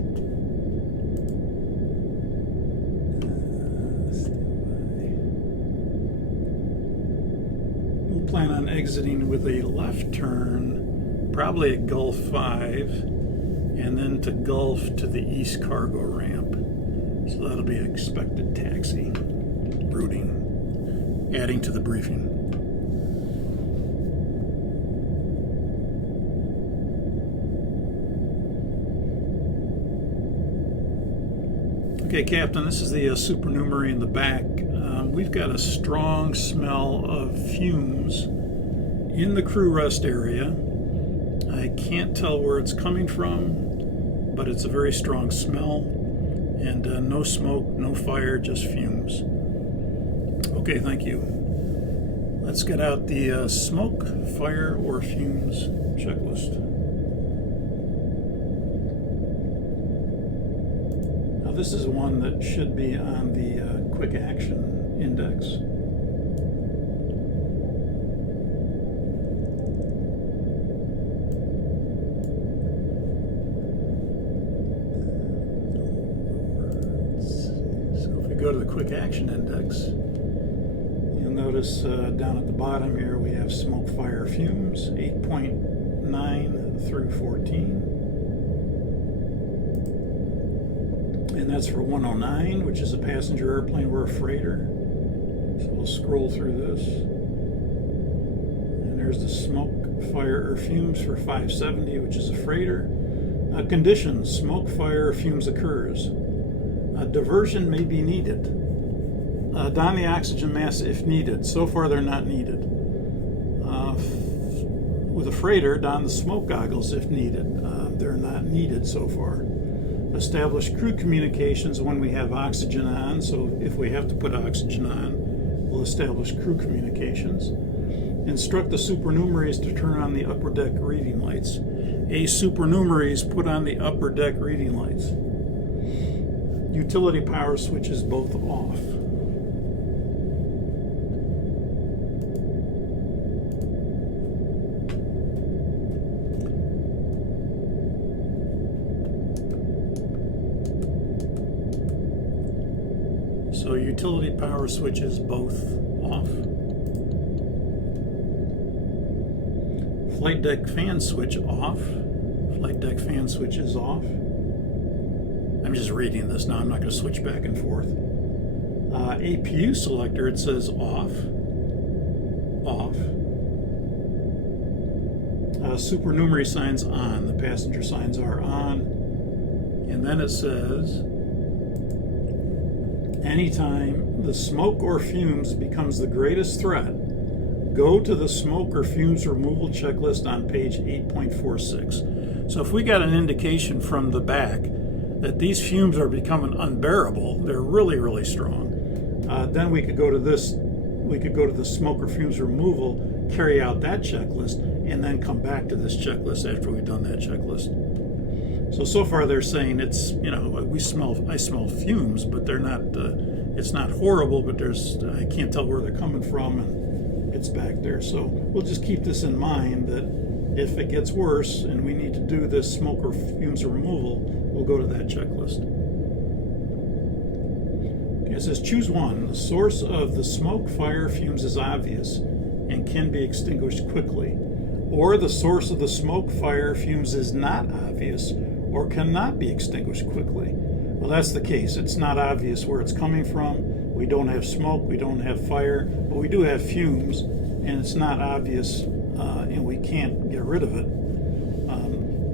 we'll plan on exiting with a left turn, probably at Gulf 5, and then to Gulf to the east cargo ramp. So that'll be expected taxi routing, adding to the briefing. Okay, Captain, this is the supernumerary in the back. We've got a strong smell of fumes in the crew rest area. I can't tell where it's coming from, but it's a very strong smell. And no smoke, no fire, just fumes. Okay, thank you. Let's get out the smoke, fire, or fumes checklist. Now this is one that should be on the quick action index. Go to the quick action index, you'll notice down at the bottom here we have smoke, fire, fumes 8.9 through 14, and that's for 109, which is a passenger airplane. We're a freighter, so we'll scroll through this, and there's the smoke, fire, or fumes for 570, which is a freighter. Conditions: smoke, fire, or fumes occurs. Diversion may be needed. Don the oxygen mask if needed. So far, they're not needed. With a freighter, don the smoke goggles if needed. They're not needed so far. Establish crew communications when we have oxygen on. So if we have to put oxygen on, we'll establish crew communications. Instruct the supernumeraries to turn on the upper deck reading lights. A supernumeraries put on the upper deck reading lights. Utility power switches both off. So utility power switches both off. Flight deck fan switch off. Flight deck fan switch is off. I'm just reading this now, I'm not going to switch back and forth. APU selector, it says off. Off. Supernumerary signs on. The passenger signs are on. And then it says, anytime the smoke or fumes becomes the greatest threat, go to the smoke or fumes removal checklist on page 8.46. So if we got an indication from the back that these fumes are becoming unbearable, they're really, really strong, then we could go to this, we could go to the smoke or fumes removal, carry out that checklist, and then come back to this checklist after we've done that checklist. So far they're saying it's, you know, I smell fumes, but they're not, it's not horrible, but I can't tell where they're coming from, and it's back there. So we'll just keep this in mind that if it gets worse and we need to do this smoke or fumes removal, we'll go to that checklist. Okay, it says choose one. The source of the smoke, fire, fumes is obvious and can be extinguished quickly. Or the source of the smoke, fire, fumes is not obvious or cannot be extinguished quickly. Well, that's the case. It's not obvious where it's coming from. We don't have smoke, we don't have fire, but we do have fumes, and it's not obvious, and we can't get rid of it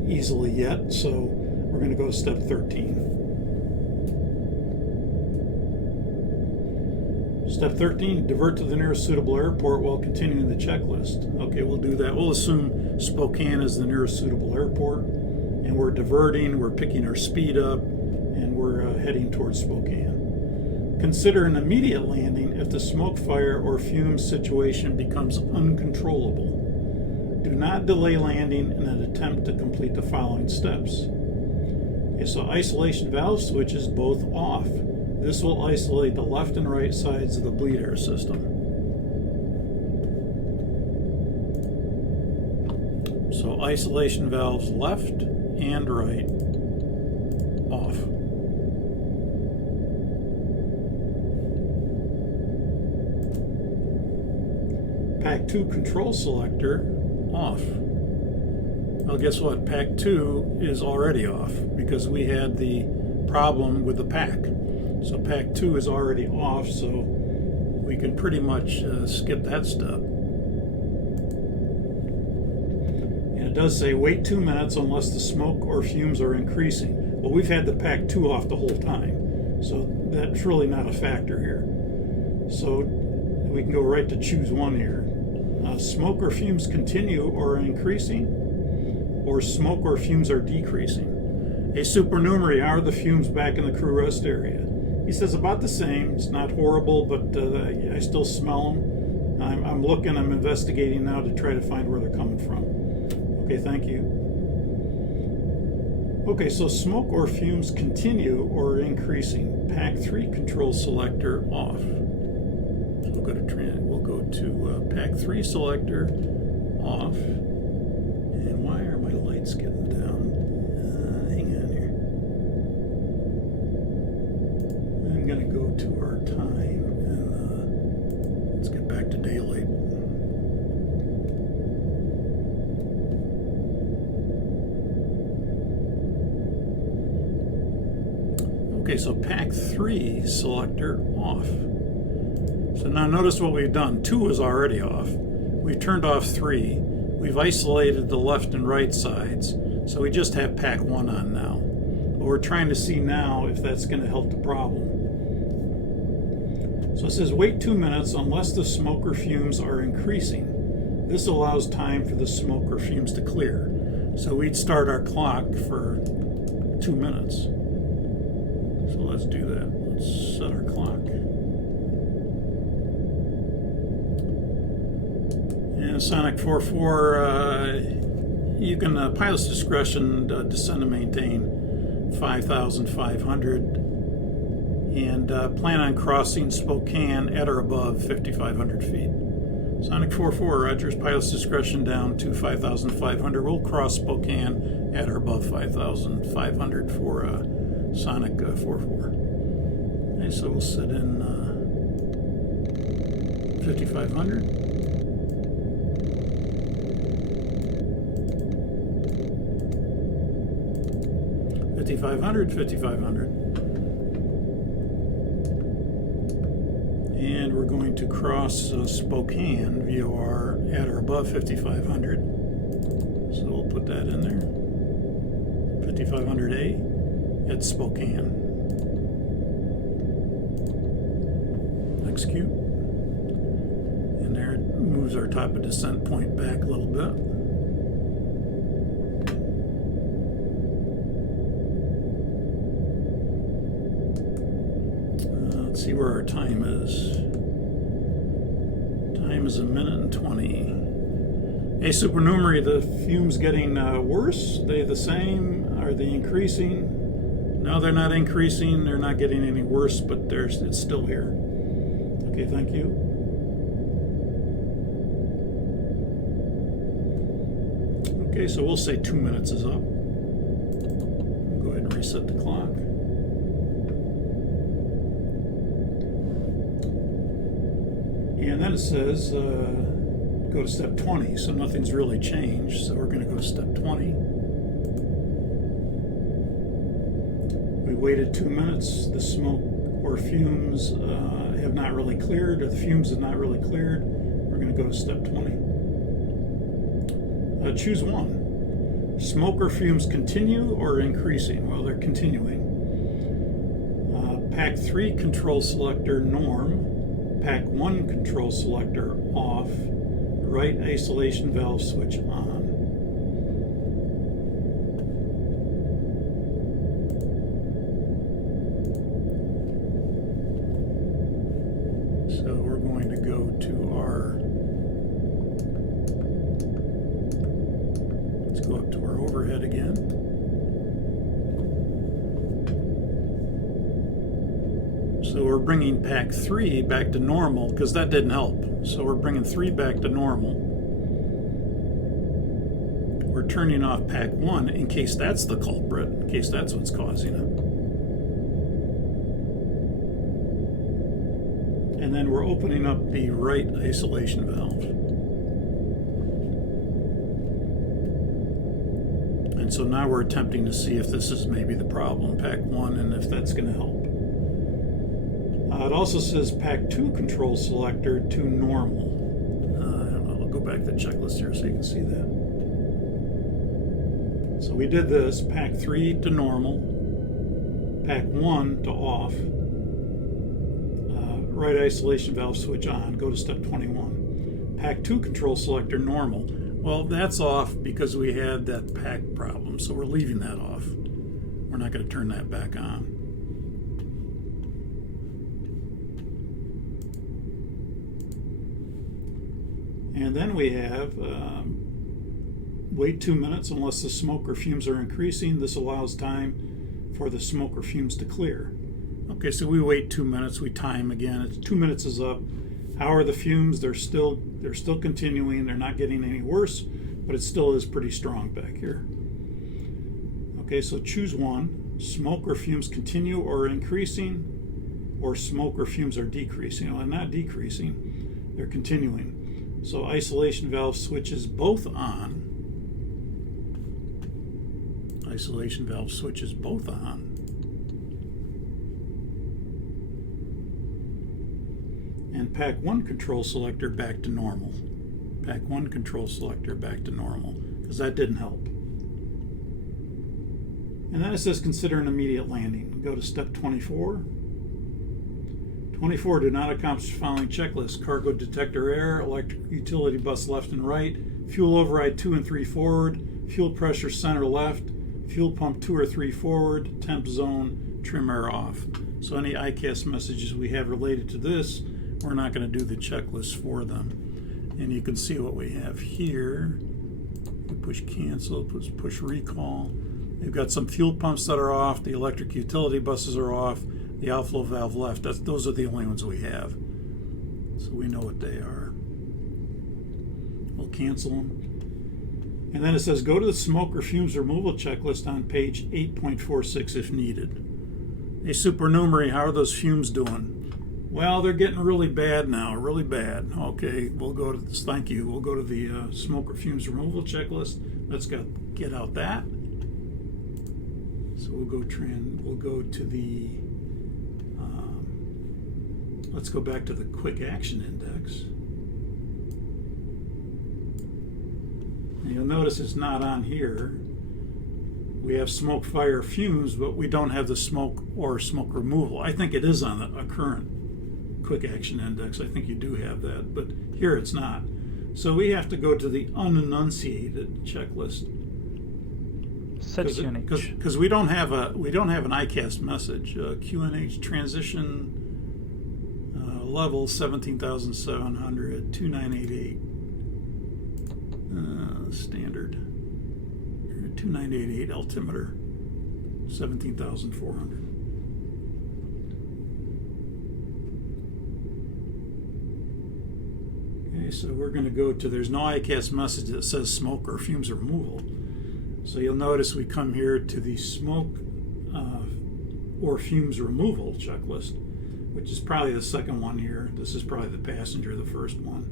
easily yet, so we're going to go to step 13. Step 13, divert to the nearest suitable airport while continuing the checklist. Okay, we'll do that. We'll assume Spokane is the nearest suitable airport, and we're diverting, we're picking our speed up, and we're heading towards Spokane. Consider an immediate landing if the smoke, fire, or fumes situation becomes uncontrollable. Do not delay landing in an attempt to complete the following steps. Okay, so isolation valve switch is both off. This will isolate the left and right sides of the bleed air system. So isolation valves left and right off. Pack 2 control selector off. Well, guess what? Pack 2 is already off because we had the problem with the pack. So pack 2 is already off, so we can pretty much skip that step. And it does say wait 2 minutes unless the smoke or fumes are increasing. Well, we've had the pack 2 off the whole time, so that's really not a factor here. So we can go right to choose one here. Smoke or fumes continue or are increasing, or smoke or fumes are decreasing. A supernumerary, are the fumes back in the crew rest area? He says about the same. It's not horrible, but I still smell them. I'm looking, I'm investigating now to try to find where they're coming from. Okay, thank you. Okay, so smoke or fumes continue or are increasing. Pack 3 control selector off. So we'll go to pack 3 selector off. And why are my lights getting down? Hang on here. I'm going to go to our time and let's get back to daylight. Okay, so pack 3 selector off. So now notice what we've done. 2 is already off. We've turned off 3. We've isolated the left and right sides. So we just have pack 1 on now. But we're trying to see now if that's going to help the problem. So it says wait 2 minutes unless the smoke or fumes are increasing. This allows time for the smoke or fumes to clear. So we'd start our clock for 2 minutes. So let's do that. Let's set our clock. And Sonic 44, you can, pilot's discretion, descend and maintain 5,500 and plan on crossing Spokane at or above 5,500 feet. Sonic 44, Rogers, pilot's discretion down to 5,500. We'll cross Spokane at or above 5,500 for Sonic 44. Okay, so we'll set in 5,500. 5,500, 5,500. And we're going to cross Spokane VOR at or above 5,500. So we'll put that in there. 5,500A at Spokane. Execute. And there it moves our top of descent point back a little bit. Let's see where our time is. Time is 1 minute and 20. A supernumerary, the fumes getting worse? They the same? Are they increasing? No, they're not increasing. They're not getting any worse, but it's still here. Okay, thank you. Okay, so we'll say 2 minutes is up. Go ahead and reset the clock. And then it says go to step 20, so nothing's really changed. So we're going to go to step 20. We waited 2 minutes. The smoke or fumes have not really cleared, or the fumes have not really cleared. We're going to go to step 20. Choose one. Smoke or fumes continue or increasing? Well, they're continuing. Pack 3 control selector norm. Pack 1 control selector off. Right isolation valve switch on. So we're going to go to our, let's go up to our overhead again. So we're bringing pack 3 back to normal because that didn't help. So we're bringing 3 back to normal. we're turning off pack 1 in case that's the culprit, in case that's what's causing it. And then we're opening up the right isolation valve. And so now we're attempting to see if this is maybe the problem, pack 1, and if that's going to help. It also says pack 2 control selector to normal. I'll go back to the checklist here so you can see that. So we did this, pack 3 to normal, pack 1 to off, right isolation valve switch on, go to step 21. Pack 2 control selector normal. Well, that's off because we had that pack problem, so we're leaving that off. We're not going to turn that back on. And then we have wait 2 minutes unless the smoke or fumes are increasing. This allows time for the smoke or fumes to clear. Okay, so we wait 2 minutes. We time again. It's 2 minutes is up. How are the fumes? They're still continuing. They're not getting any worse, but it still is pretty strong back here. Okay, so choose one. Smoke or fumes continue or increasing, or smoke or fumes are decreasing. Well, they're not decreasing. They're continuing. So isolation valve switches both on. Isolation valve switches both on. And pack 1 control selector back to normal. Pack 1 control selector back to normal, because that didn't help. And then it says consider an immediate landing. Go to step 24. 24, do not accomplish the following checklist: cargo detector error, electric utility bus left and right, fuel override 2 and 3 forward, fuel pressure center left, fuel pump 2 or 3 forward, temp zone, trim air off. So any ICAS messages we have related to this, we're not going to do the checklist for them. And you can see what we have here. We push cancel, push recall. We've got some fuel pumps that are off, the electric utility buses are off, the outflow valve left. Those are the only ones we have. So we know what they are. We'll cancel them. And then it says go to the smoke or fumes removal checklist on page 8.46 if needed. Hey, supernumerary, how are those fumes doing? Well, they're getting really bad now, really bad. Okay, we'll go to this. Thank you. We'll go to the smoke or fumes removal checklist. Let's get out that. So we'll go to the. Let's go back to the quick action index. And you'll notice it's not on here. We have smoke, fire, fumes, but we don't have the smoke or smoke removal. I think it is on a current quick action index. I think you do have that, but here it's not. So we have to go to the unenunciated checklist. Section H. Because we don't have an ICAS message. QNH transition level 17,700, 2988 standard. 2988 altimeter 17,400. Okay, so we're going to go to, there's no ICAS message that says smoke or fumes removal. So you'll notice we come here to the smoke or fumes removal checklist, which is probably the second one here. This is probably the passenger, the first one.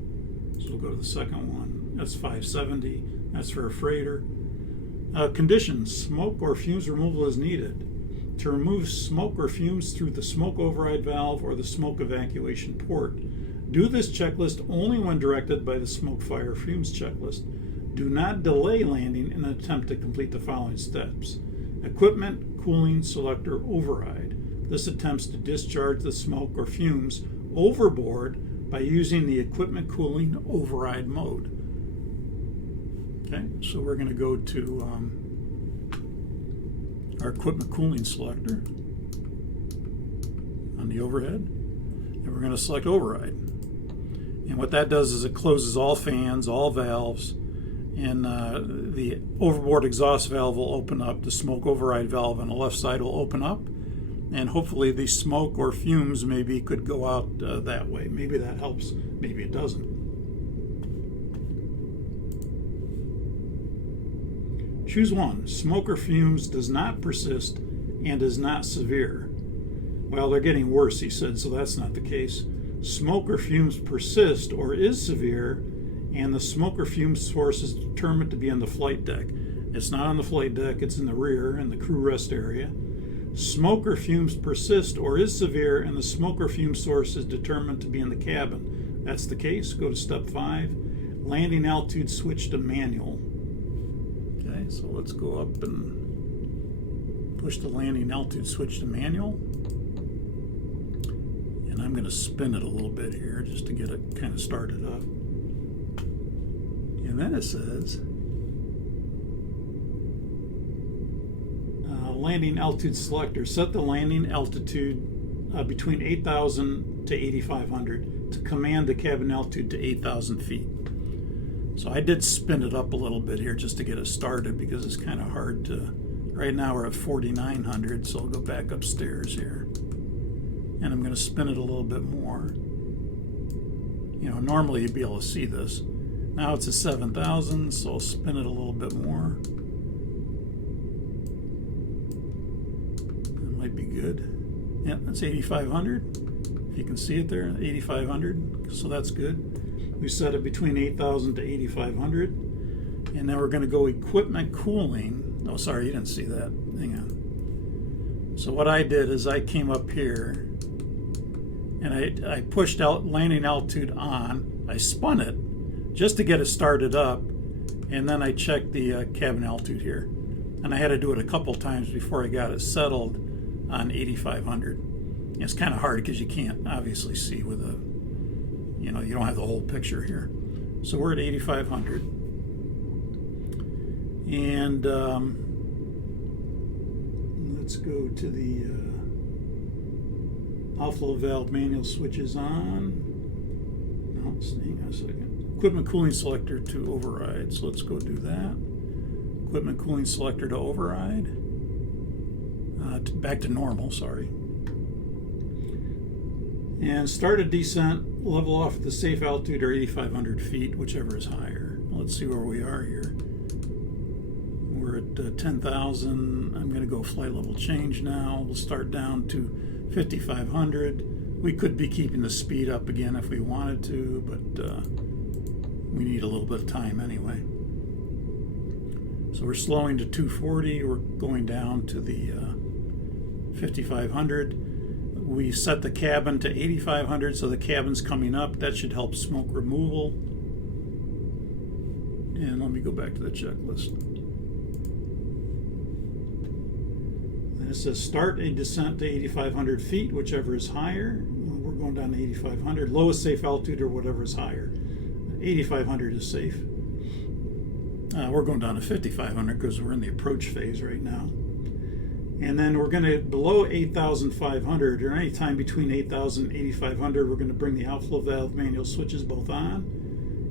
So we'll go to the second one. That's 570. That's for a freighter. Conditions: smoke or fumes removal is needed. To remove smoke or fumes through the smoke override valve or the smoke evacuation port, do this checklist only when directed by the smoke, fire, fumes checklist. Do not delay landing in an attempt to complete the following steps: equipment cooling selector override. This attempts to discharge the smoke or fumes overboard by using the equipment cooling override mode. Okay, so we're going to go to our equipment cooling selector on the overhead, and we're going to select override. And what that does is it closes all fans, all valves, and the overboard exhaust valve will open up. The smoke override valve on the left side will open up, and hopefully the smoke or fumes maybe could go out that way. Maybe that helps, maybe it doesn't. Choose one. Smoke or fumes does not persist and is not severe. Well, they're getting worse, he said, so that's not the case. Smoke or fumes persist or is severe, and the smoke or fume source is determined to be on the flight deck. It's not on the flight deck, it's in the rear in the crew rest area. Smoke or fumes persist or is severe, and the smoke or fume source is determined to be in the cabin. That's the case. Go to step 5. Landing altitude switch to manual. Okay, so let's go up and push the landing altitude switch to manual. And I'm going to spin it a little bit here just to get it kind of started up. And then it says landing altitude selector. Set the landing altitude between 8,000 to 8,500 to command the cabin altitude to 8,000 feet. So I did spin it up a little bit here just to get it started because it's kind of hard to. Right now we're at 4,900, so I'll go back upstairs here. And I'm going to spin it a little bit more. You know, normally you'd be able to see this. Now it's at 7,000, so I'll spin it a little bit more. That might be good. Yep, that's 8,500. If you can see it there, 8,500. So that's good. We set it between 8,000 to 8,500. And then we're going to go equipment cooling. Oh, sorry, you didn't see that. Hang on. So what I did is I came up here and I pushed out landing altitude on. I spun it just to get it started up, and then I checked the cabin altitude here. And I had to do it a couple times before I got it settled on 8,500. It's kind of hard because you can't obviously see with a, you know, you don't have the whole picture here. So we're at 8,500. And let's go to the outflow valve manual switches on. No, hang on a second. Equipment cooling selector to override. So let's go do that. Equipment cooling selector to override. Back to normal, sorry. And start a descent, level off at the safe altitude or 8,500 feet, whichever is higher. Let's see where we are here. We're at 10,000. I'm going to go flight level change now. We'll start down to 5,500. We could be keeping the speed up again if we wanted to, but we need a little bit of time anyway. So we're slowing to 240. We're going down to the 5,500. We set the cabin to 8,500, so the cabin's coming up. That should help smoke removal. And let me go back to the checklist. And it says start a descent to 8,500 feet, whichever is higher. We're going down to 8,500. Lowest safe altitude or whatever is higher. 8,500 is safe. We're going down to 5,500 because we're in the approach phase right now. And then we're going to, below 8,500, or any time between 8,000 and 8,500, we're going to bring the outflow valve manual switches both on.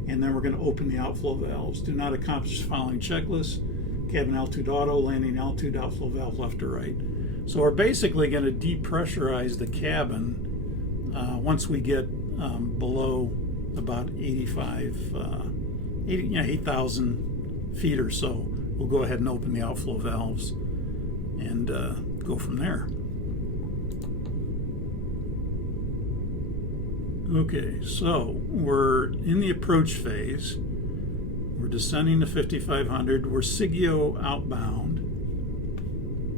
And then we're going to open the outflow valves. Do not accomplish the following checklist. Cabin altitude auto, landing altitude, outflow valve left to right. So we're basically going to depressurize the cabin once we get below about 8,000 feet or so. We'll go ahead and open the outflow valves and go from there. Okay, so we're in the approach phase. We're descending to 5,500. We're SIGIO outbound.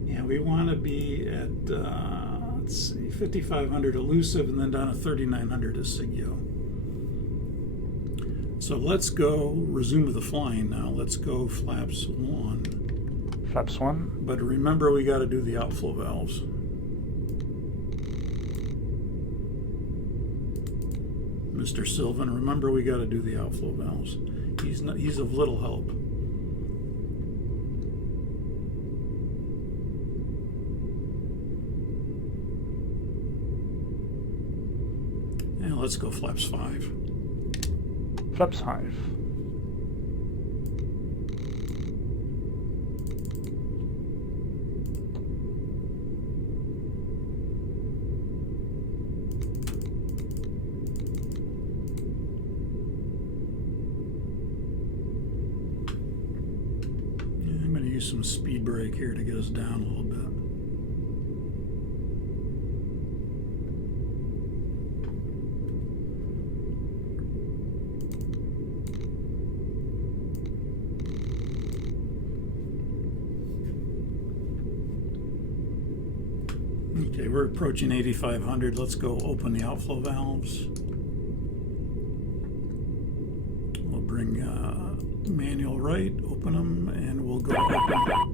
And we want to be at, let's see, 5,500 elusive and then down to 3,900 as SIGIO. So let's go resume with the flying now. Let's go flaps 1. Flaps 1. But remember, we got to do the outflow valves. Mr. Sylvan, remember we got to do the outflow valves. He's of little help. And let's go flaps 5. Flaps 5. use some speed brake here to get us down a little bit. Okay, we're approaching 8,500. Let's go open the outflow valves. We'll bring manual right, open them, and we'll go open.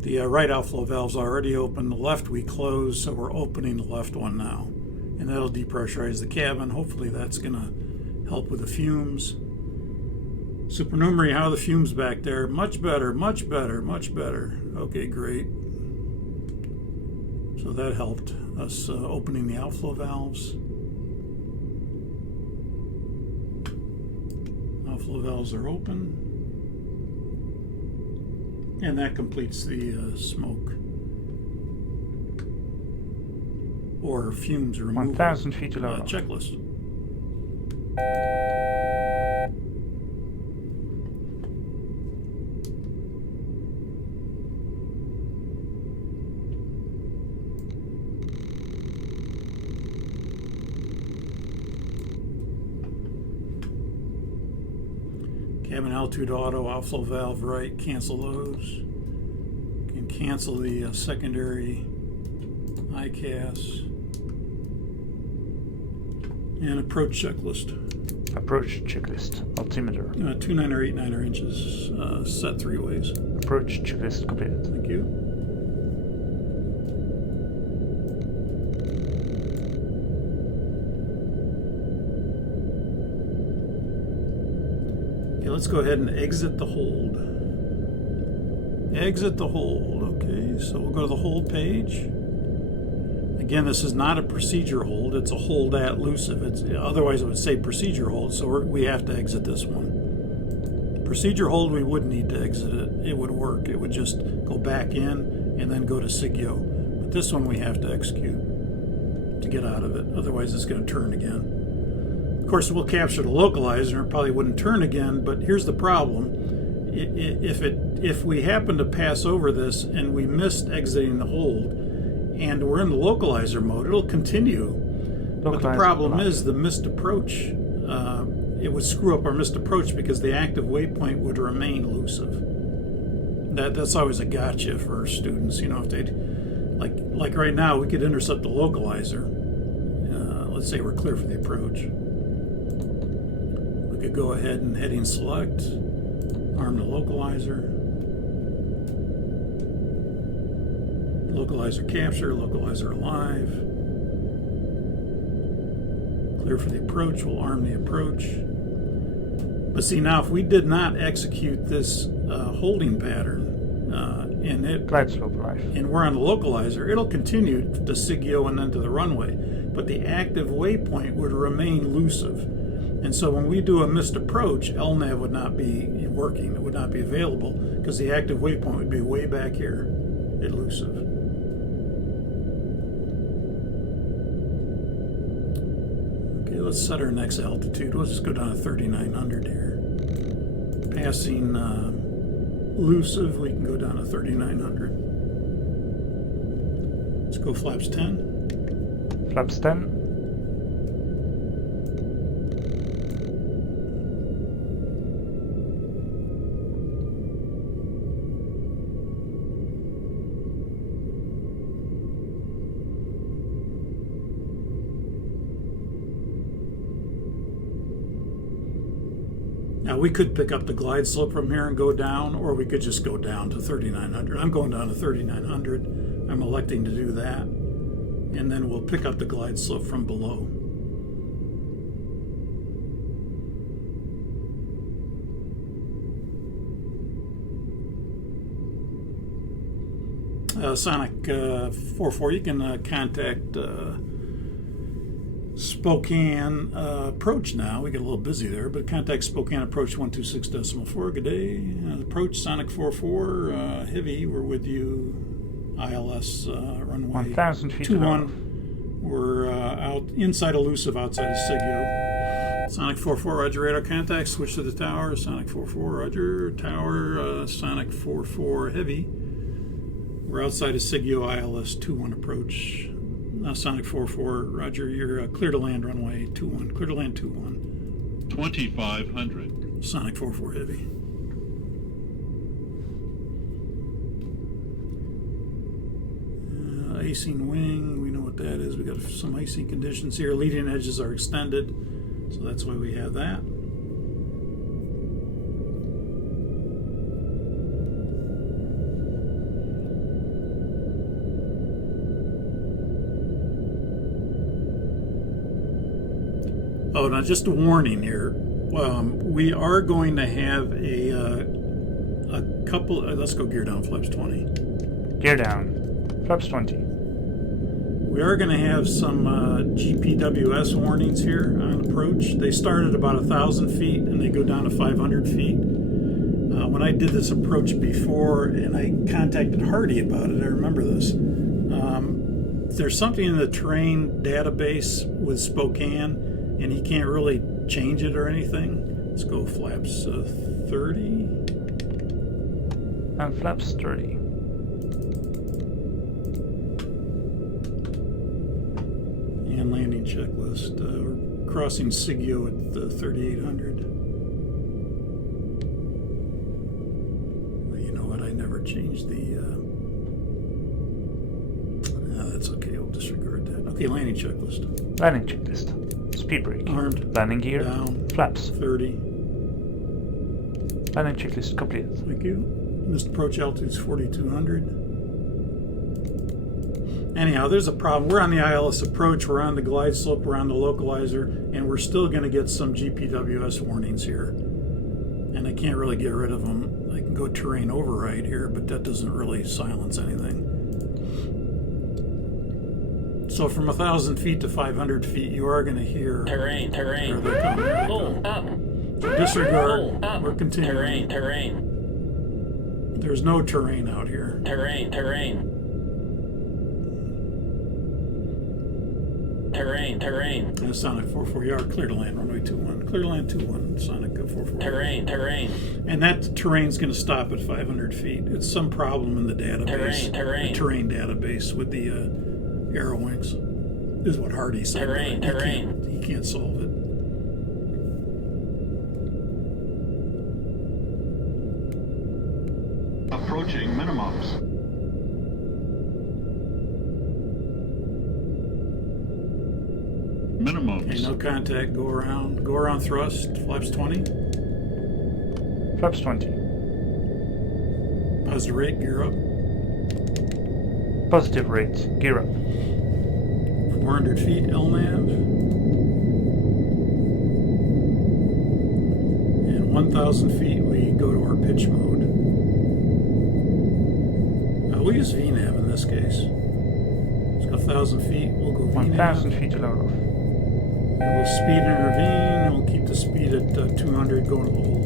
The right outflow valve's already open. The left we closed, so we're opening the left one now. And that'll depressurize the cabin. Hopefully that's going to help with the fumes. Supernumerary, how are the fumes back there? Much better, much better, much better. Okay, great. So that helped us opening the outflow valves. Outflow valves are open. And that completes the smoke or fumes removal 1,000 feet below. Checklist. Cabin altitude auto, outflow valve right, cancel those. Can cancel the secondary ICAS. And approach checklist. Approach checklist. Altimeter. 29 or 89 inches, set 3 ways. Approach checklist completed. Thank you. Okay, let's go ahead and exit the hold. Exit the hold. Okay, so we'll go to the hold page. Again, this is not a procedure hold. It's a hold at elusive. Otherwise, it would say procedure hold, so we have to exit this one. Procedure hold, we wouldn't need to exit it. It would work. It would just go back in and then go to SIGIO. But this one we have to execute to get out of it. Otherwise, it's going to turn again. Of course, we'll capture the localizer and it probably wouldn't turn again, but here's the problem. If we happen to pass over this and we missed exiting the hold and we're in the localizer mode, it'll continue. But the problem is the missed approach. It would screw up our missed approach because the active waypoint would remain elusive. That's always a gotcha for students. You know, if they'd like right now, we could intercept the localizer. Let's say we're clear for the approach. We could go ahead and heading select, arm the localizer. Localizer capture, localizer alive. Clear for the approach, we'll arm the approach. But see, now if we did not execute this holding pattern glide slope live, and we're on the localizer, it'll continue to SIGIO and then to the runway. But the active waypoint would remain elusive. And so when we do a missed approach, LNAV would not be working, it would not be available because the active waypoint would be way back here, elusive. Okay, let's set our next altitude. Let's just go down to 3,900 here. Passing elusive, we can go down to 3,900. Let's go flaps 10. flaps 10. Now we could pick up the glide slope from here and go down, or we could just go down to 3,900. I'm going down to 3,900. I'm electing to do that. And then we'll pick up the glide slope from below. Sonic 44, you can contact Spokane approach now. We get a little busy there, but contact Spokane approach 126.4. Good day. Approach Sonic 44 heavy. We're with you. ILS runway 1,000 feet 21. We're out inside elusive, outside of SIGIO. Sonic 4-4, roger, radar contact, switch to the tower. Sonic 4-4, roger, tower, Sonic 4-4, heavy. We're outside of Sigio ILS 2-1 approach. Sonic 4-4, roger, you're clear to land runway 2-1, clear to land 2-1. 2500. Sonic 4-4, heavy. Icing wing, we know what that is. We got some icing conditions here. Leading edges are extended, so that's why we have that. Oh, now just a warning here. We are going to have a couple. Let's go gear down, flaps 20. Gear down. Flaps 20. We are going to have some GPWS warnings here on approach. They start at about 1,000 feet and they go down to 500 feet. When I did this approach before and I contacted Hardy about it, I remember this. There's something in the terrain database with Spokane and he can't really change it or anything. Let's go flaps 30. And flaps 30. And landing checklist. We're crossing Sigio at 3,800. You know what? I never changed the. That's okay. We'll disregard that. Okay, landing checklist. Landing checklist. Speed brake. Armed. Landing gear. Down. Flaps. 30. Landing checklist complete. Thank you. Missed approach altitude's 4,200. Anyhow, there's a problem. We're on the ILS approach, we're on the glide slope, we're on the localizer, and we're still going to get some GPWS warnings here. And I can't really get rid of them. I can go terrain override here, but that doesn't really silence anything. So from 1,000 feet to 500 feet, you are going to hear terrain. There they come. There they Pull come. up. So disregard. Pull up. We're continuing. Terrain. There's no terrain out here. Terrain. And Sonic 4-4, you are clear to land runway 21. Clear to land 21, Sonic 4-4. Terrain. And that terrain's going to stop at 500 feet. It's some problem in the database. Terrain. The terrain database with the arrow wings is what Hardy said. Terrain. He can't solve it. Approaching minimums. Minimums. Okay, no contact. Go around thrust. Flaps 20. Flaps 20. Positive rate. Gear up. Positive rate. Gear up. 400 feet. LNAV. And 1,000 feet. We go to our pitch mode. We'll use VNAV in this case. It's got 1,000 feet. We'll go VNAV. 1,000 feet to load off. And we'll speed and ravine, and we'll keep the speed at 200 going to the hold.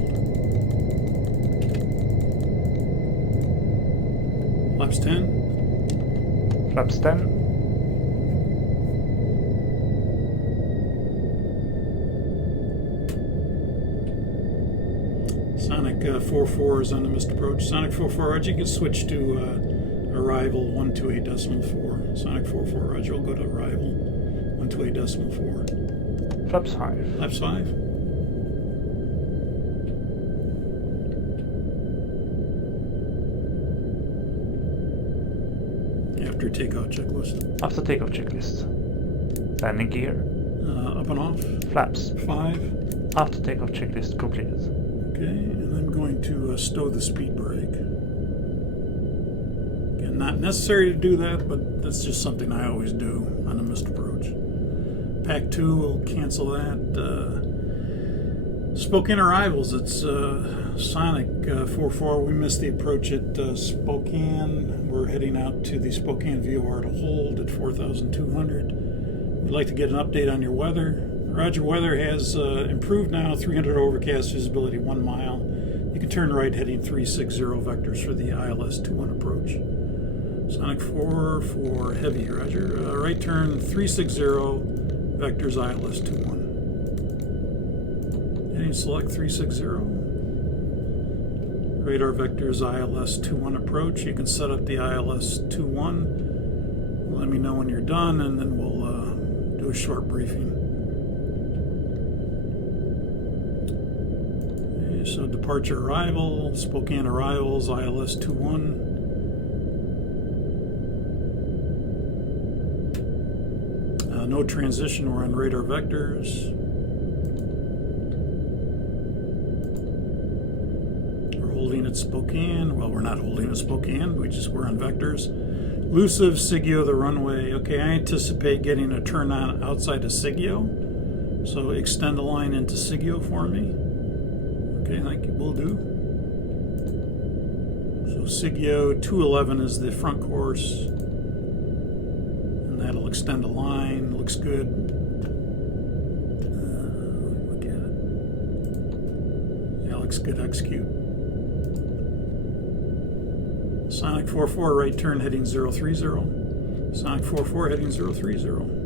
Flaps 10. Flaps 10. Sonic 4-4 is on the missed approach. Sonic 4-4, Roger, you can switch to arrival 128.4. Sonic 4-4, Roger, we'll go to arrival 128.4. Flaps 5. Flaps 5. After takeoff checklist. After takeoff checklist. Landing gear. Up and off. Flaps. 5. After takeoff checklist completed. Okay, and I'm going to stow the speed brake. Again, not necessary to do that, but that's just something I always do on a missed approach. Pack 2 will cancel that. Spokane arrivals, it's Sonic 4-4. We missed the approach at Spokane. We're heading out to the Spokane VOR to hold at 4,200. We'd like to get an update on your weather. Roger, weather has improved now, 300 overcast, visibility 1 mile. You can turn right heading 360 vectors for the ILS 21 approach. Sonic 4-4 heavy, Roger. Right turn 360 vectors ILS 21. Okay, select 360. Radar vector is ILS 21 approach. You can set up the ILS 21. Let me know when you're done, and then we'll do a short briefing. Okay, so departure arrival, Spokane arrivals, ILS 21. No transition, we're on radar vectors. We're holding at Spokane. Well, we're not holding at Spokane, we're on vectors. Elusive, Sigio, the runway. Okay, I anticipate getting a turn on outside of Sigio. So extend the line into Sigio for me. Okay, thank you, will do. So Sigio 211 is the front course. That'll extend the line. Looks good. Look at it. Yeah, looks good. Execute. Sonic 44 right turn heading 030. Sonic 44 heading 030.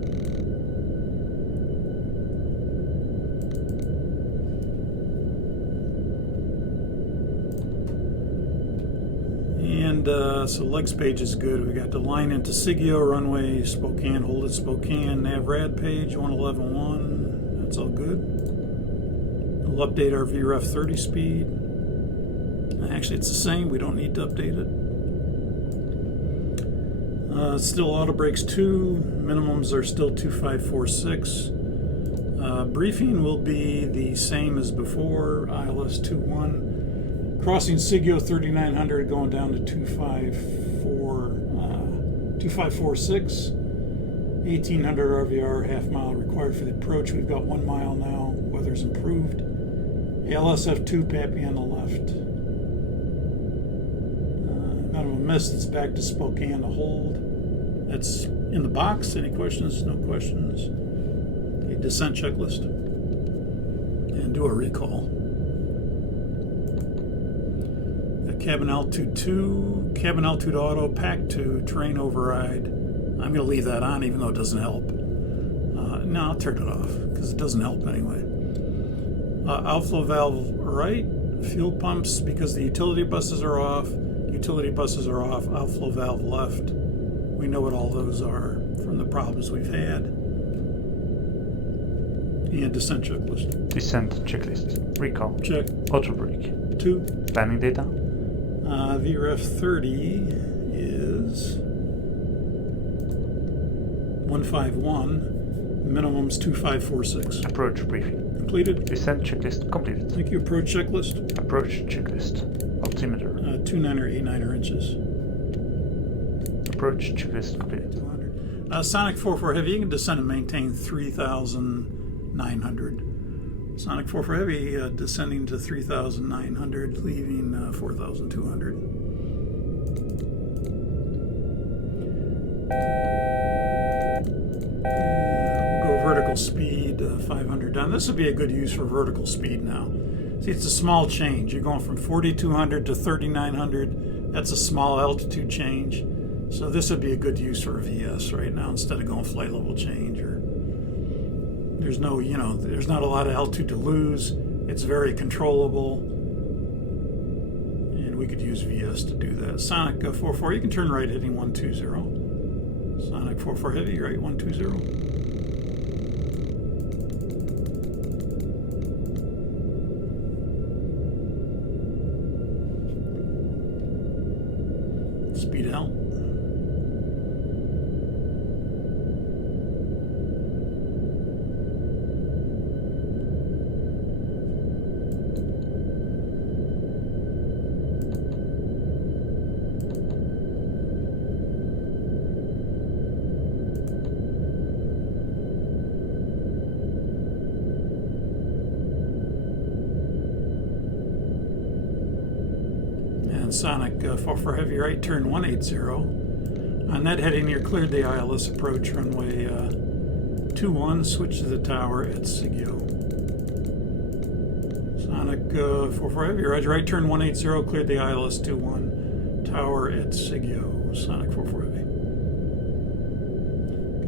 So legs page is good. We got the line into Sigio, runway, Spokane, hold it Spokane, nav rad page, 111.1. That's all good. We'll update our VREF 30 speed. Actually, it's the same. We don't need to update it. Still auto brakes 2. Minimums are still 2546. Briefing will be the same as before, ILS 21. Crossing Sigio 3900, going down to 2546. 1800 RVR, half mile required for the approach. We've got 1 mile now. Weather's improved. ALSF2, Pappy on the left. None of them missed. It's back to Spokane to hold. That's in the box. Any questions? No questions. Okay, descent checklist. And do a recall. Cabin altitude 2, cabin altitude auto, pack 2, terrain override. I'm going to leave that on even though it doesn't help. No, I'll turn it off because it doesn't help anyway. Outflow valve right, fuel pumps because the utility buses are off. Utility buses are off, outflow valve left. We know what all those are from the problems we've had. And descent checklist. Descent checklist. Recall. Check. Auto brake. 2. Landing data. VREF 30 is 151. Minimum's 2546. Approach briefing. Completed. Descent checklist completed. Thank you. Approach checklist. Approach checklist. Altimeter. 29 89 inches. Approach checklist completed. 200. Sonic 44 Heavy, you can descend and maintain 3,900. Sonic 44 Heavy descending to 3,900, leaving 4,200. We'll go vertical speed, 500 down. This would be a good use for vertical speed now. See, it's a small change. You're going from 4,200 to 3,900. That's a small altitude change. So this would be a good use for a VS right now instead of going flight level change. Or there's no, there's not a lot of altitude to lose. It's very controllable. And we could use VS to do that. Sonic 44, you can turn right heading 120. Sonic 44 Heavy, right 120. Speed out. And Sonic 44 Heavy right, turn 180. On that heading, you're cleared the ILS approach runway 21, switch to the tower at Sigio. Sonic 44 Heavy, Roger, right turn 180, cleared the ILS 21, tower at Sigio. Sonic 44 Heavy.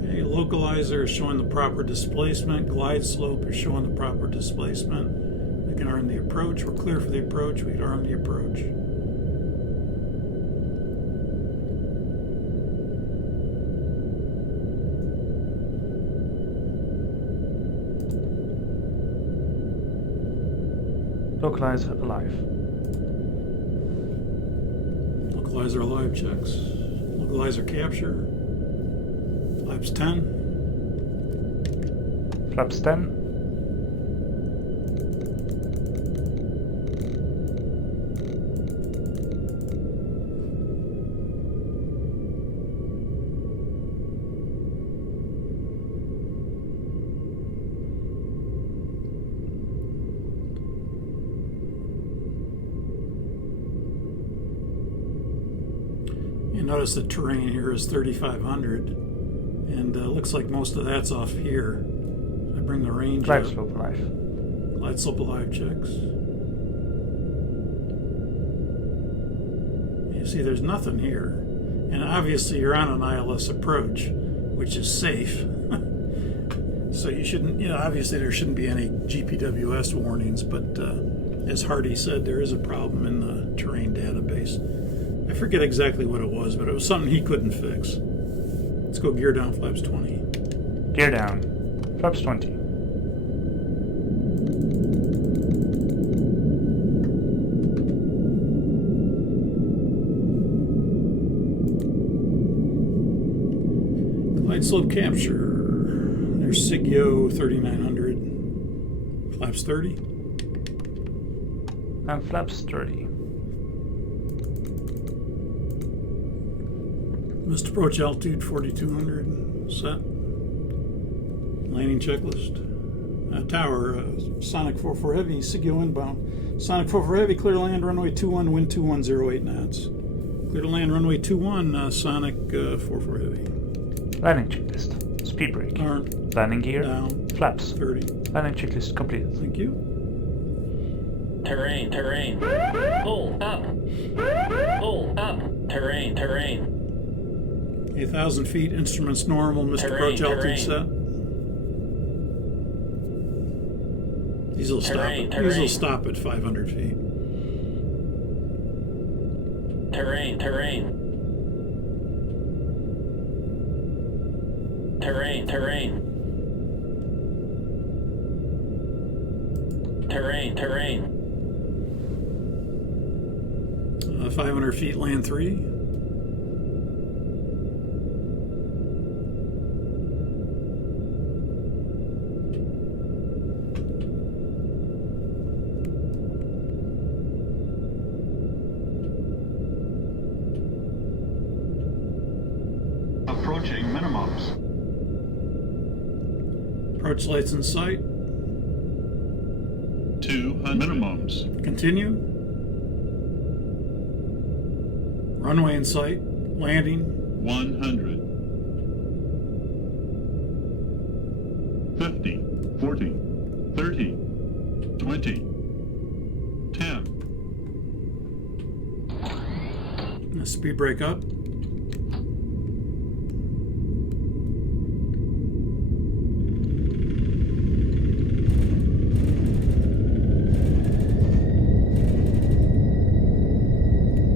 Okay, localizer is showing the proper displacement, glide slope is showing the proper displacement. We can arm the approach. We're clear for the approach. We can arm the approach. Localizer alive. Localizer alive checks. Localizer capture. Flaps 10. Flaps 10. You notice the terrain here is 3,500, and looks like most of that's off here. I bring the range Glide up. slope alive. Glide slope alive checks. You see, there's nothing here, and obviously you're on an ILS approach, which is safe. So you shouldn't, obviously there shouldn't be any GPWS warnings, but as Hardy said, there is a problem in the terrain database. I forget exactly what it was, but it was something he couldn't fix. Let's go gear down, flaps 20. Gear down. Flaps 20. Glide slope capture. There's Sigyo 3900. Flaps 30. And flaps 30. Missed approach altitude 4200. Set. Landing checklist. Tower, Sonic 44 Heavy, Sigyo inbound. Sonic 44 Heavy, clear to land, runway 21, wind 2108 knots. Clear to land, runway 21, Sonic 44 Heavy. Landing checklist. Speed brake. Arm, Landing gear. down, Flaps. 30. Landing checklist completed. Thank you. Terrain, terrain. Pull up. Pull up. Terrain, terrain. 8,000 feet, instruments normal, missed Terrain, approach altitude terrain. set. These will stop. Terrain, These will terrain. stop at 500 feet. Terrain, terrain. Terrain, terrain. Terrain, terrain. 500 feet, land 3. Approaching minimums. Approach lights in sight. 200 minimums. Continue. Runway in sight. Landing. 100. 50. 40. 30. 20. 10. Speed brake up.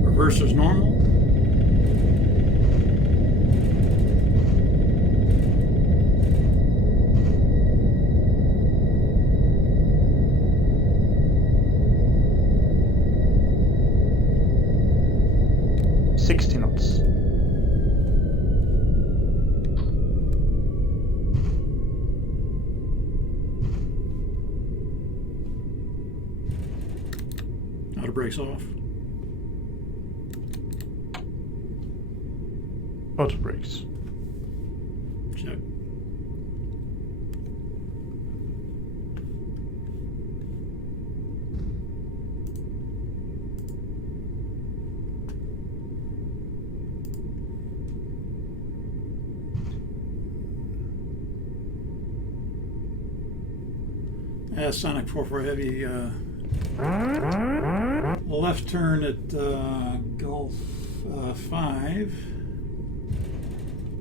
Reverse is normal. Knots. Auto brakes off. Auto brakes. Check. Sonic 44 Heavy, left turn at Gulf 5,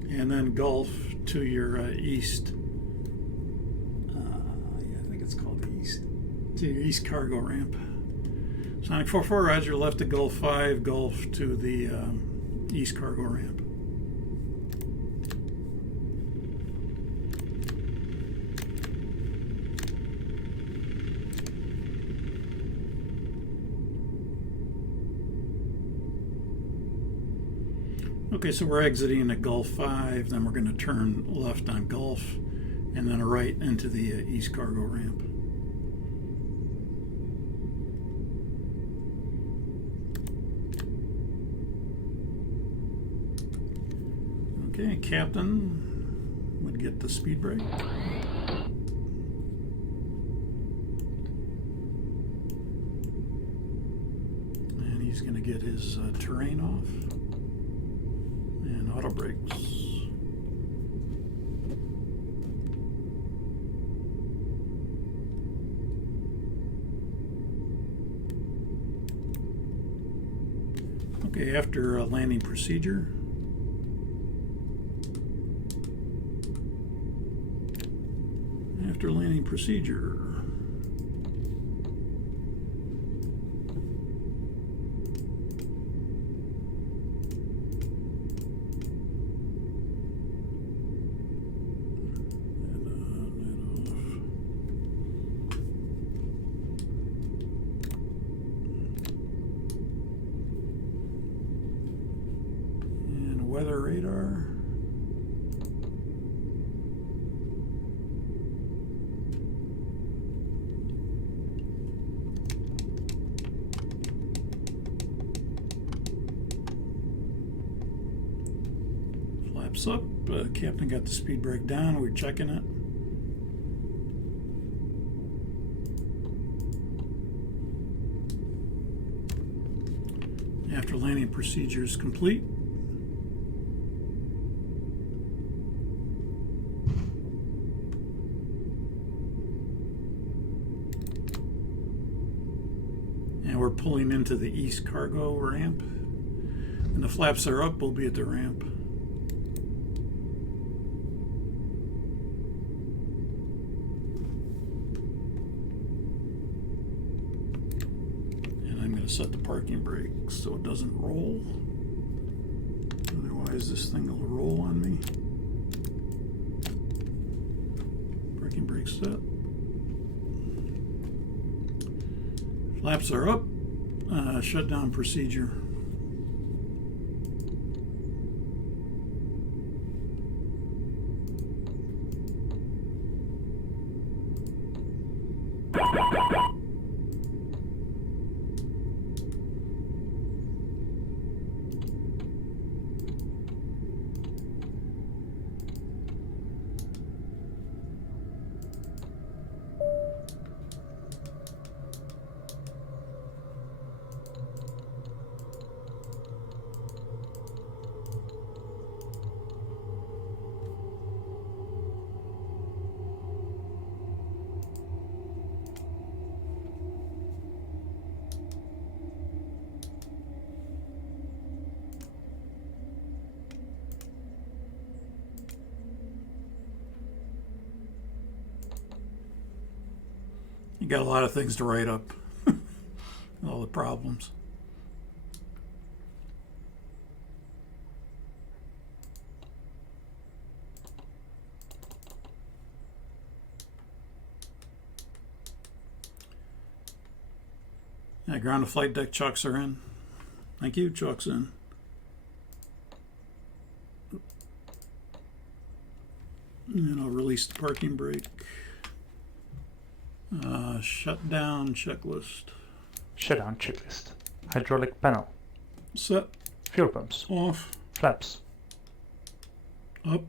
and then Gulf to your east. Yeah, I think it's called east. to your east cargo ramp. Sonic 44, roger, left to Gulf 5, Gulf to the east cargo ramp. Okay, so we're exiting at Gulf 5, then we're going to turn left on Gulf, and then a right into the east cargo ramp. Okay, Captain would get the speed brake. And he's going to get his terrain off. And auto brakes. Okay, after landing procedure. After landing procedure. And weather radar. Flaps up. Captain got the speed brake down. We're checking it. After landing procedure is complete. And we're pulling into the east cargo ramp. When the flaps are up, we'll be at the ramp. And I'm going to set the parking brake so it doesn't roll. Otherwise this thing will roll on me. Parking brake set. Flaps are up. Shutdown procedure. You got a lot of things to write up. All the problems. Yeah, ground to flight deck chocks are in. Thank you, chocks in. And I'll release the parking brake. Shutdown checklist. Shutdown checklist. Hydraulic panel. Set. Fuel pumps. Off. Flaps. Up.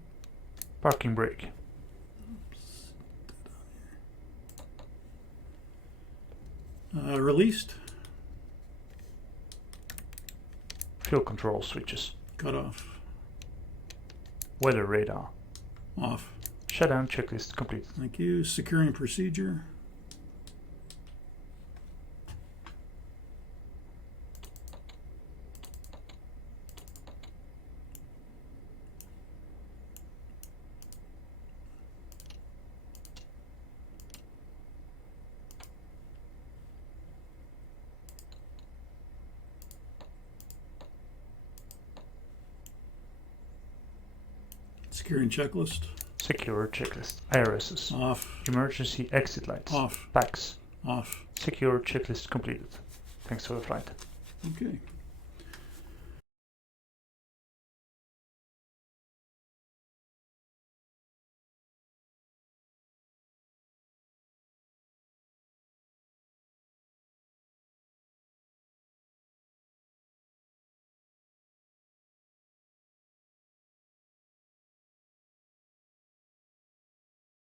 Parking brake. Released. Fuel control switches. Cut off. Weather radar. Off. Shutdown checklist complete. Thank you. Securing procedure. Securing checklist. Secure checklist. IRSs. Off. Emergency exit lights. Off. Packs. Off. Secure checklist completed. Thanks for the flight. Okay.